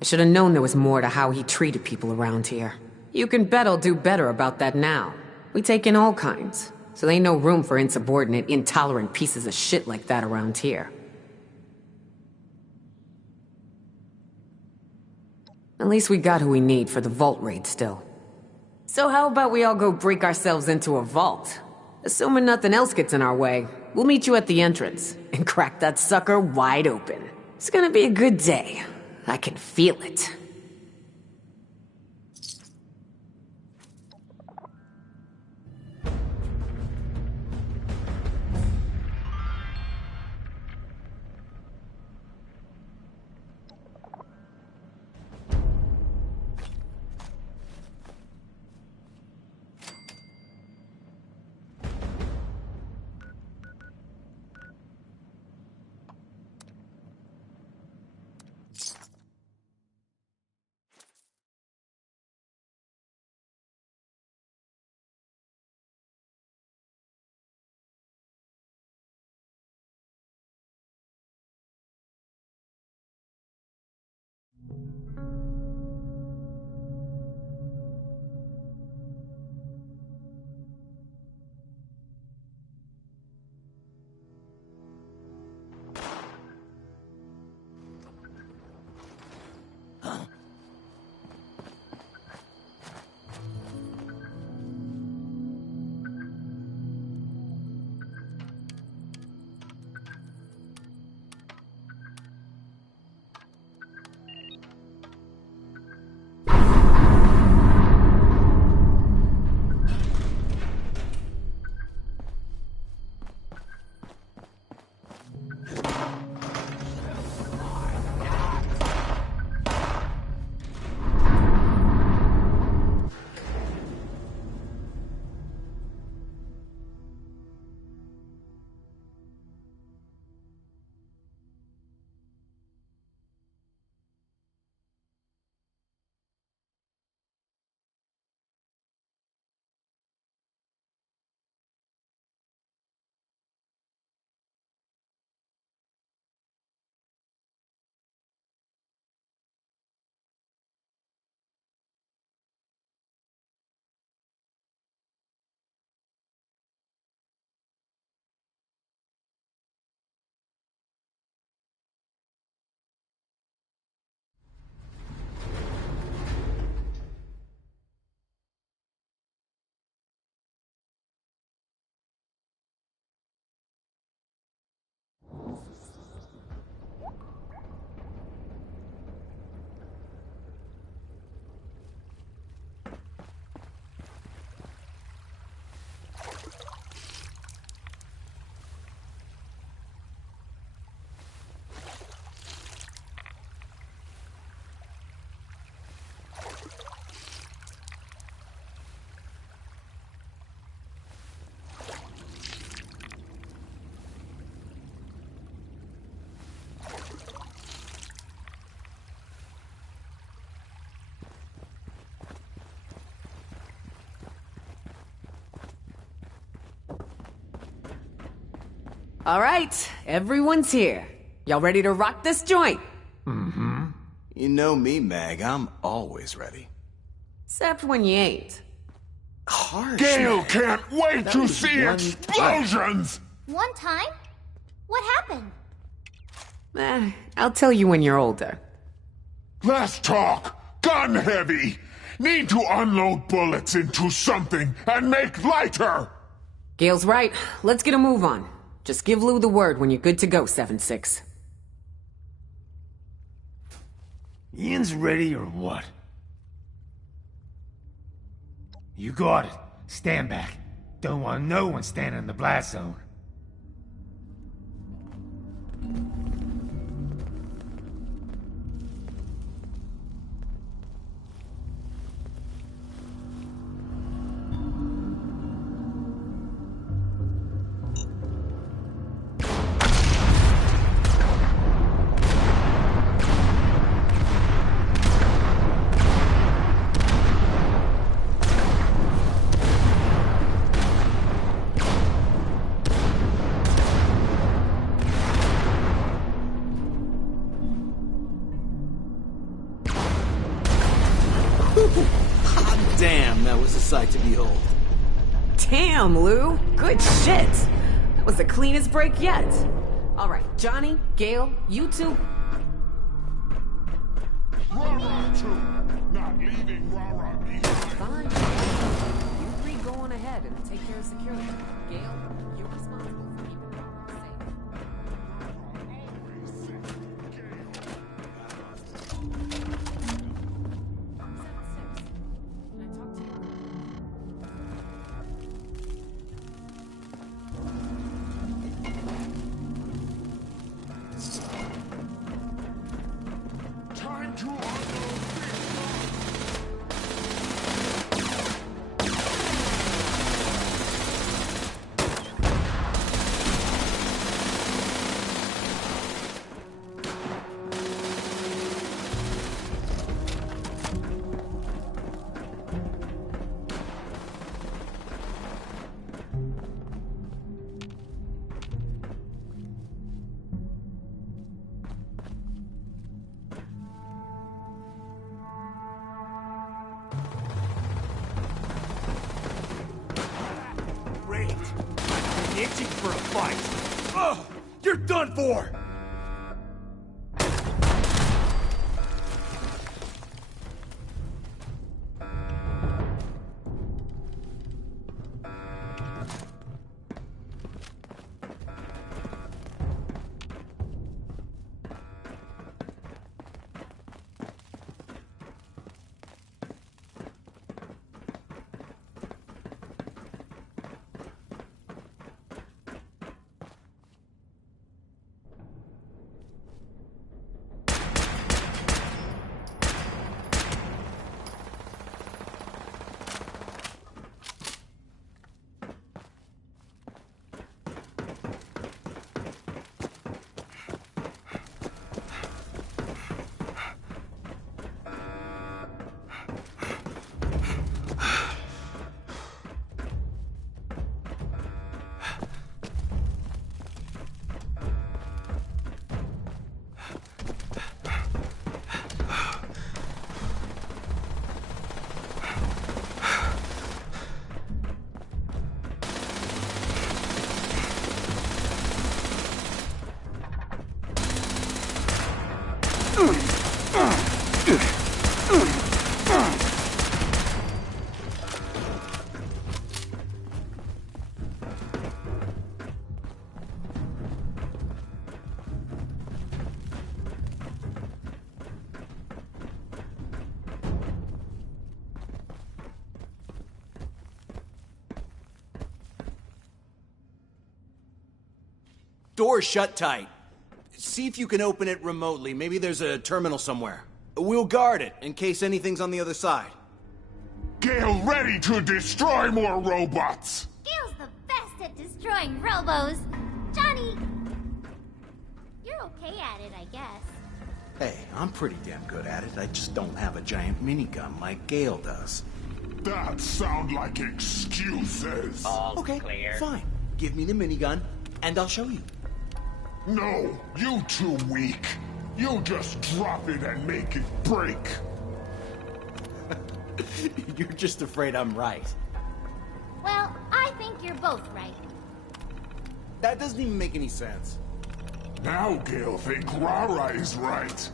I should have known there was more to how he treated people around here. You can bet I'll do better about that now. We take in all kinds, so there ain't no room for insubordinate, intolerant pieces of shit like that around here. At least we got who we need for the vault raid still. So how about we all go break ourselves into a vault? Assuming nothing else gets in our way, we'll meet you at the entrance and crack that sucker wide open. It's gonna be a good day. I can feel it. All right, everyone's here. Y'all ready to rock this joint? Mm-hmm. You know me, Meg. I'm always ready. Except when you ain't. Harsh. Gale can't wait to see explosions! One time? What happened? I'll tell you when you're older. Let's talk. Gun heavy. Need to unload bullets into something and make lighter. Gale's right. Let's get a move on. Just give Lou the word when you're good to go, 7-6. Ian's ready or what? You got it. Stand back. Don't want no one standing in the blast zone. Hot damn, that was a sight to behold. Damn, Lou. Good shit. That was the cleanest break yet. All right, Johnny, Gale, you two. Rara two, not leaving Rara behind. Fine. You three go on ahead and take care of security. Gale, you're responsible for keeping Rara safe. Time to unload. Great. I've been itching for a fight. Ugh! You're done for! Door's shut tight. See if you can open it remotely. Maybe there's a terminal somewhere. We'll guard it in case anything's on the other side. Gale ready to destroy more robots. Gale's the best at destroying robos. Johnny, you're okay at it, I guess. Hey, I'm pretty damn good at it. I just don't have a giant minigun like Gale does. That sound like excuses. Okay, fine. Give me the minigun, and I'll show you. No, you too weak. You just drop it and make it break. You're just afraid I'm right. Well, I think you're both right. That doesn't even make any sense. Now Gale think Rara is right.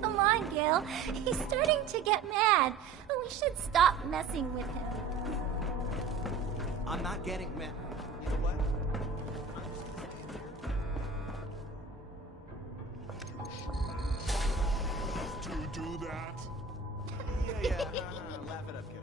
Come on, Gale. He's starting to get mad. We should stop messing with him. I'm not getting mad. You know what? To do that? Yeah. Laugh it up, kiddo.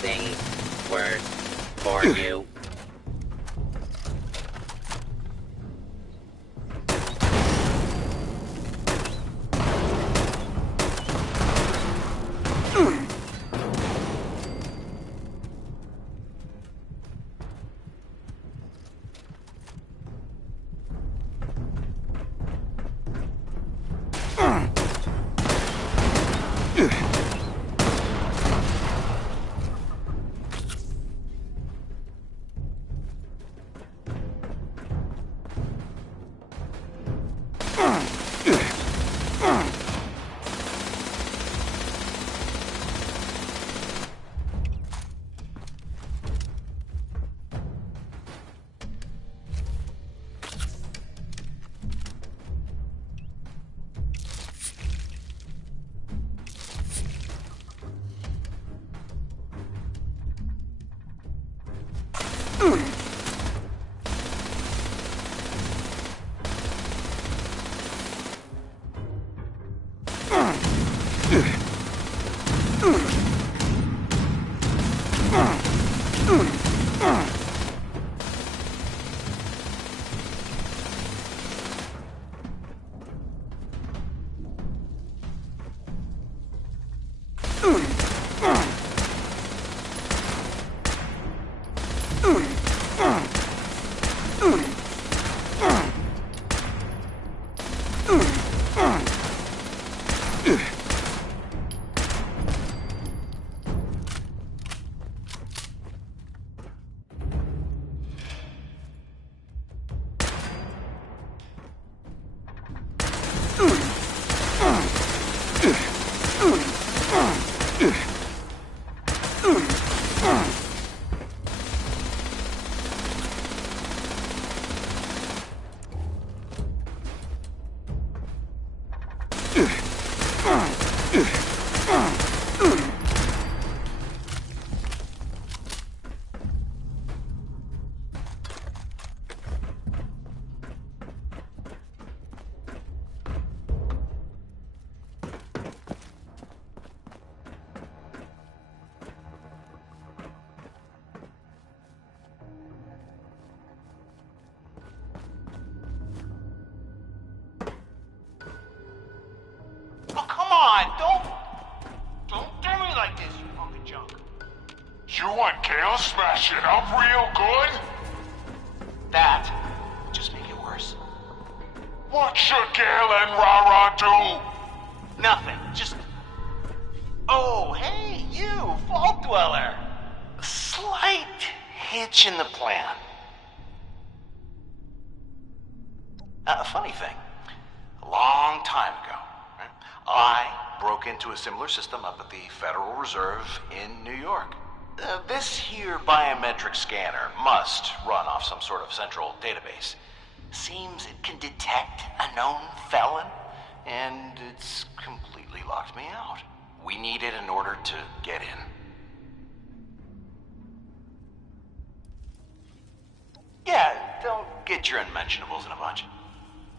things worse for you. You want Gale smash it up real good? That would just make it worse. What should Gale and Rara do? Nothing. Just... Oh, hey, you, Vault Dweller. A slight hitch in the plan. A funny thing. A long time ago, right, I broke into a similar system up at the Federal Reserve in New York. This here biometric scanner must run off some sort of central database. Seems it can detect a known felon, and it's completely locked me out. We need it in order to get in. Yeah, don't get your unmentionables in a bunch.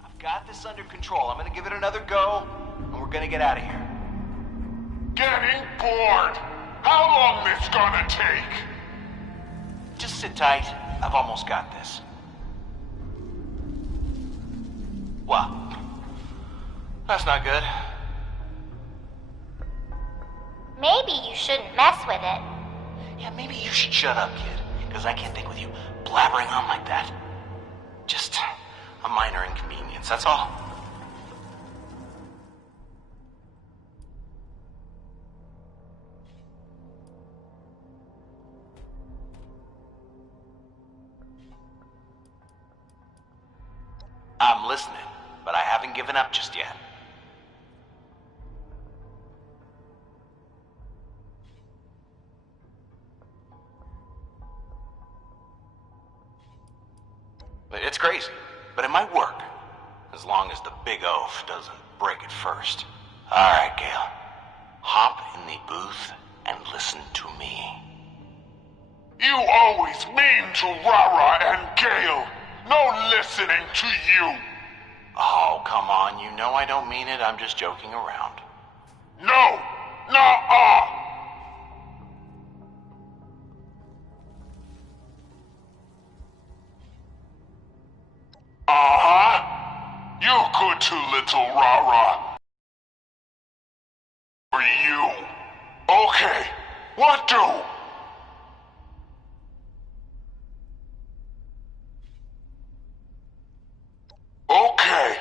I've got this under control. I'm gonna give it another go, and we're gonna get out of here. Getting bored! How long this gonna take? Just sit tight. I've almost got this. What? That's not good. Maybe you shouldn't mess with it. Yeah, maybe you should shut up, kid. Because I can't think with you blabbering on like that. Just a minor inconvenience, that's all. I'm listening, but I haven't given up just yet. It's crazy, but it might work. As long as the big oaf doesn't break it first. Alright, Gale. Hop in the booth and listen to me. You always mean to Rara and Gale. No listening to you. Oh, come on. You know I don't mean it. I'm just joking around. No. Nuh-uh. Uh-huh. You good too, little rah-rah. For you. Okay. What do? Okay.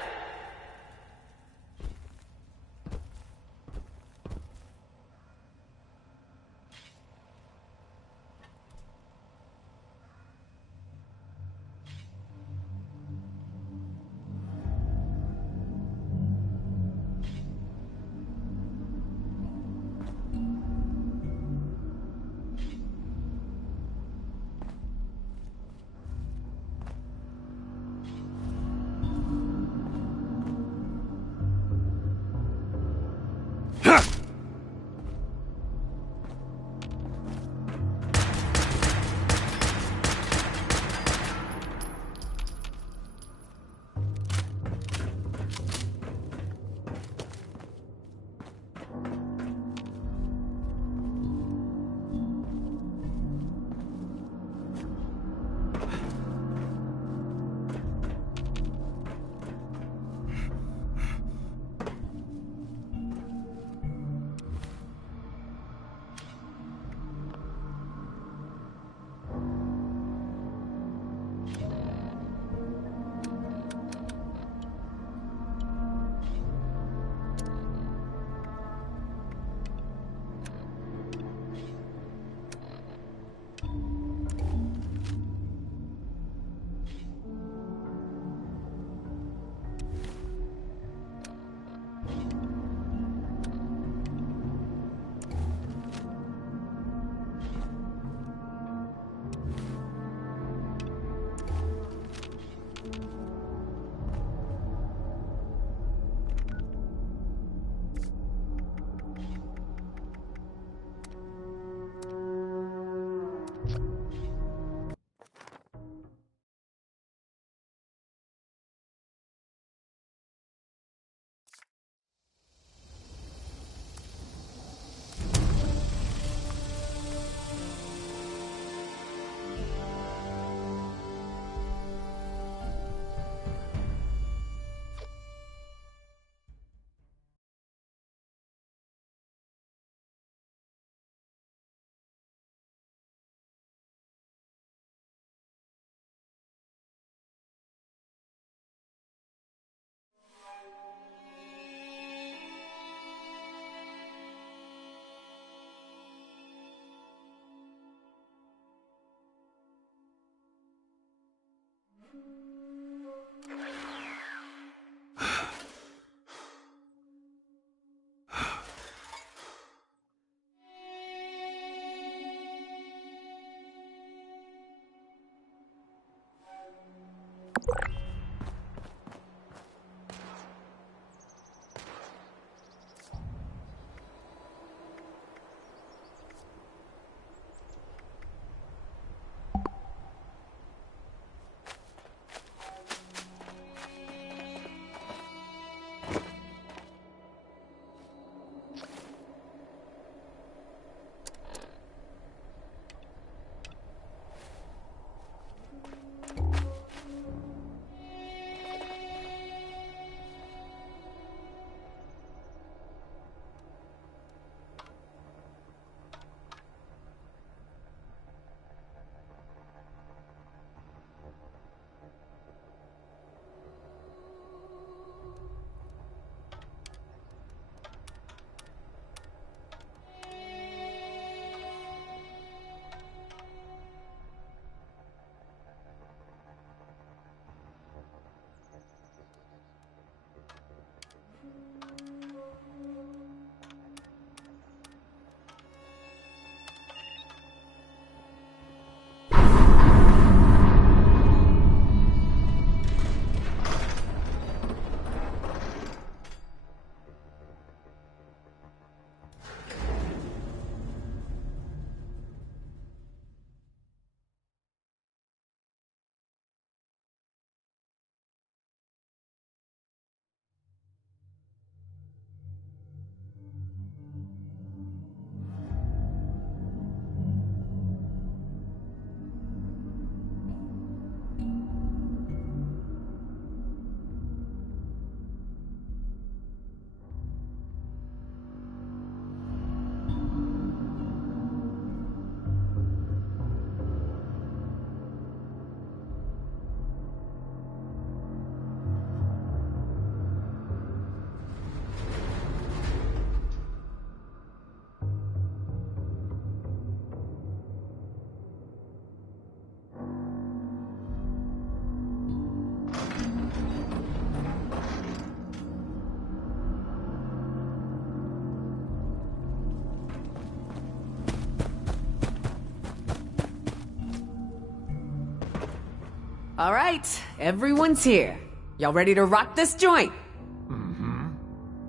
All right, everyone's here. Y'all ready to rock this joint?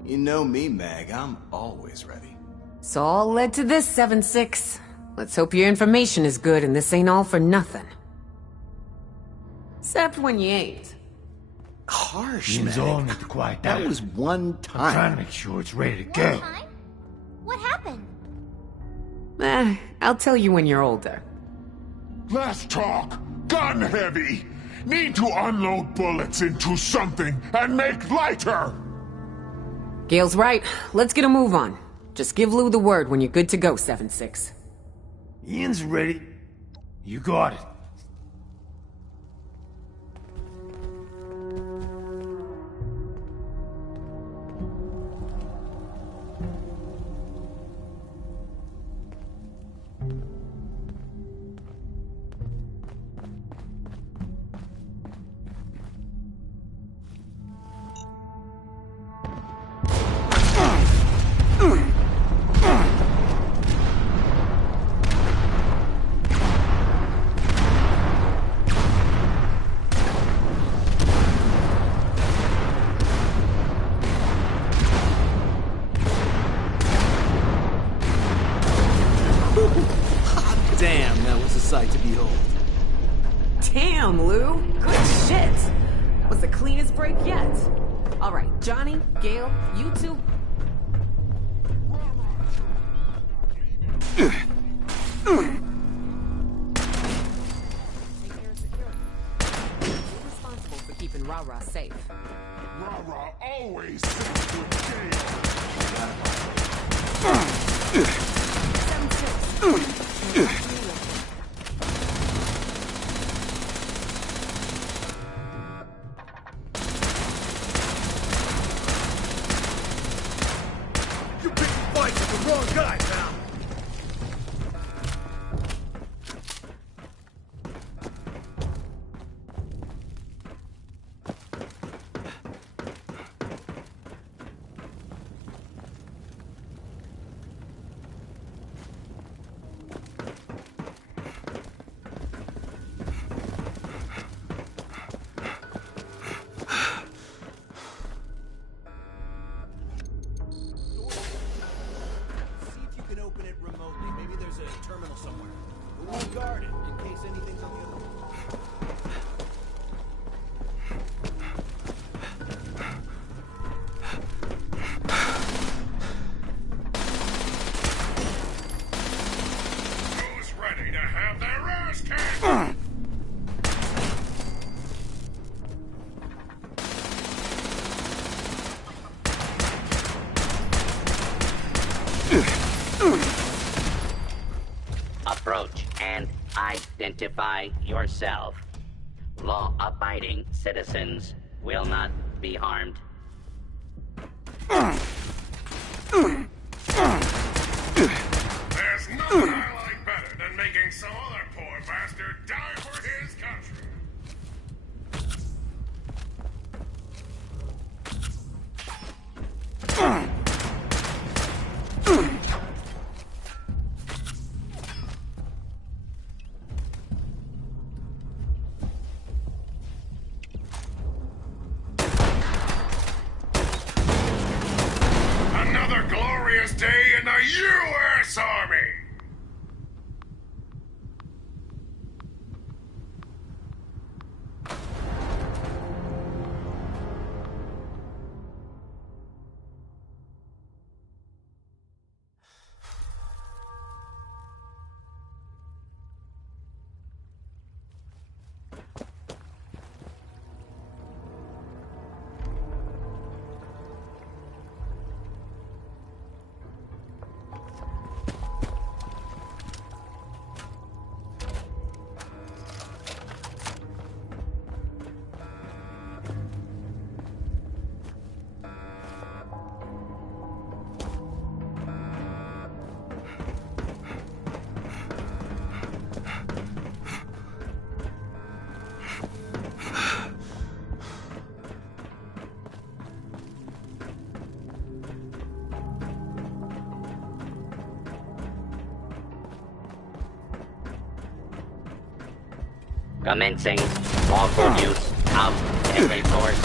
You know me, Meg. I'm always ready. So all led to this, 7-6. Let's hope your information is good and this ain't all for nothing. Except when you ain't. Harsh, You Meg. all need to quiet down. That was one I'm trying time. to make sure it's ready to One go. time? What happened? I'll tell you when you're older. Last talk. Gun heavy. Need to unload bullets into something and make lighter. Gail's right. Let's get a move on. Just give Lou the word when you're good to go, 7-6. Ian's ready. You got it. Damn, that was a sight to behold. Damn, Lou. Good shit. That was the cleanest break yet. All right, Johnny, Gail, you two. You're responsible for keeping Rah-Rah safe. Rara always sits with Gale. You picked a fight with the wrong guy, pal. See if you can open it remotely. Maybe there's a terminal somewhere. But we'll guard it in case anything's on the other end. Who's ready to have their ass kicked? Approach and identify yourself. Law-abiding citizens will not be harmed. There's nothing I like better than making some other poor bastard die for his country. Another glorious day in the U.S. Army! Commencing. Lawful use of deadly force.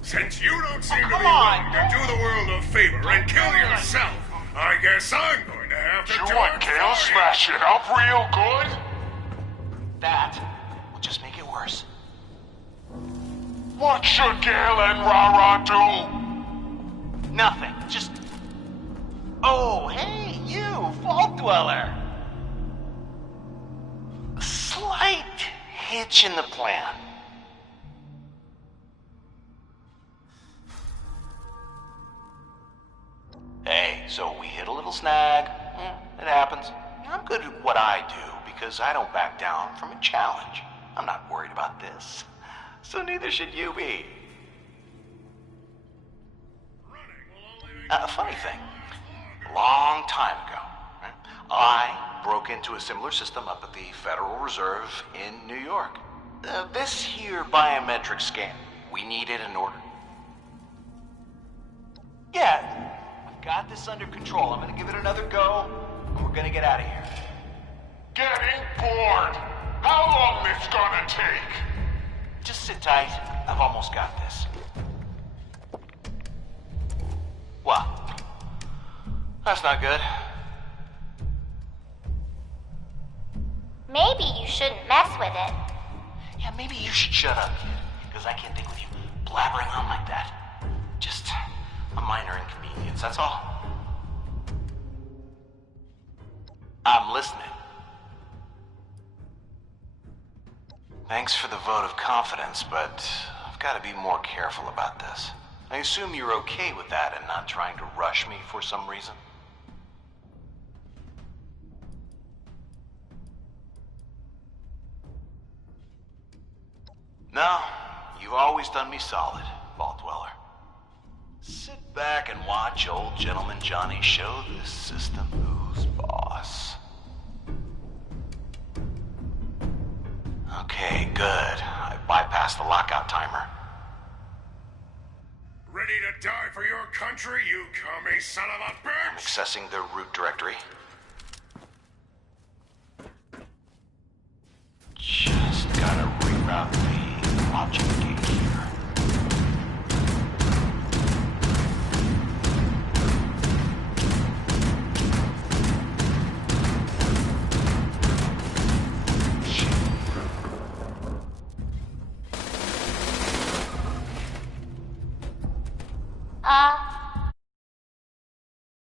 Since you don't seem to be willing to do the world a favor and kill yourself, I guess I'm going to have to do it. Gale, smash it up real good? That will just make it worse. What should Gale and Rara do? Nothing. Just... Oh, hey, you, Vault Dweller. A slight hitch in the plan. Hey, so we hit a little snag. It happens. I'm good at what I do because I don't back down from a challenge. I'm not worried about this. So neither should you be. A funny thing. A long time ago, I broke into a similar system up at the Federal Reserve in New York. This here biometric scan, we need it in order. Yeah. Got this under control. I'm gonna give it another go, and we're gonna get out of here. Getting bored. How long this gonna take? Just sit tight. I've almost got this. Well, that's not good. Maybe you shouldn't mess with it. Yeah, maybe you should shut up, kid, because I can't think with you blabbering on like that. Just a minor inconvenience, that's all. I'm listening. Thanks for the vote of confidence, but I've got to be more careful about this. I assume you're okay with that and not trying to rush me for some reason? No, you've always done me solid, Vault Dweller. Sit back and watch old gentleman Johnny show this system who's boss. Okay, good. I bypassed the lockout timer. Ready to die for your country, you commie son of a bitch? I'm accessing the root directory. Just gotta reroute the logic.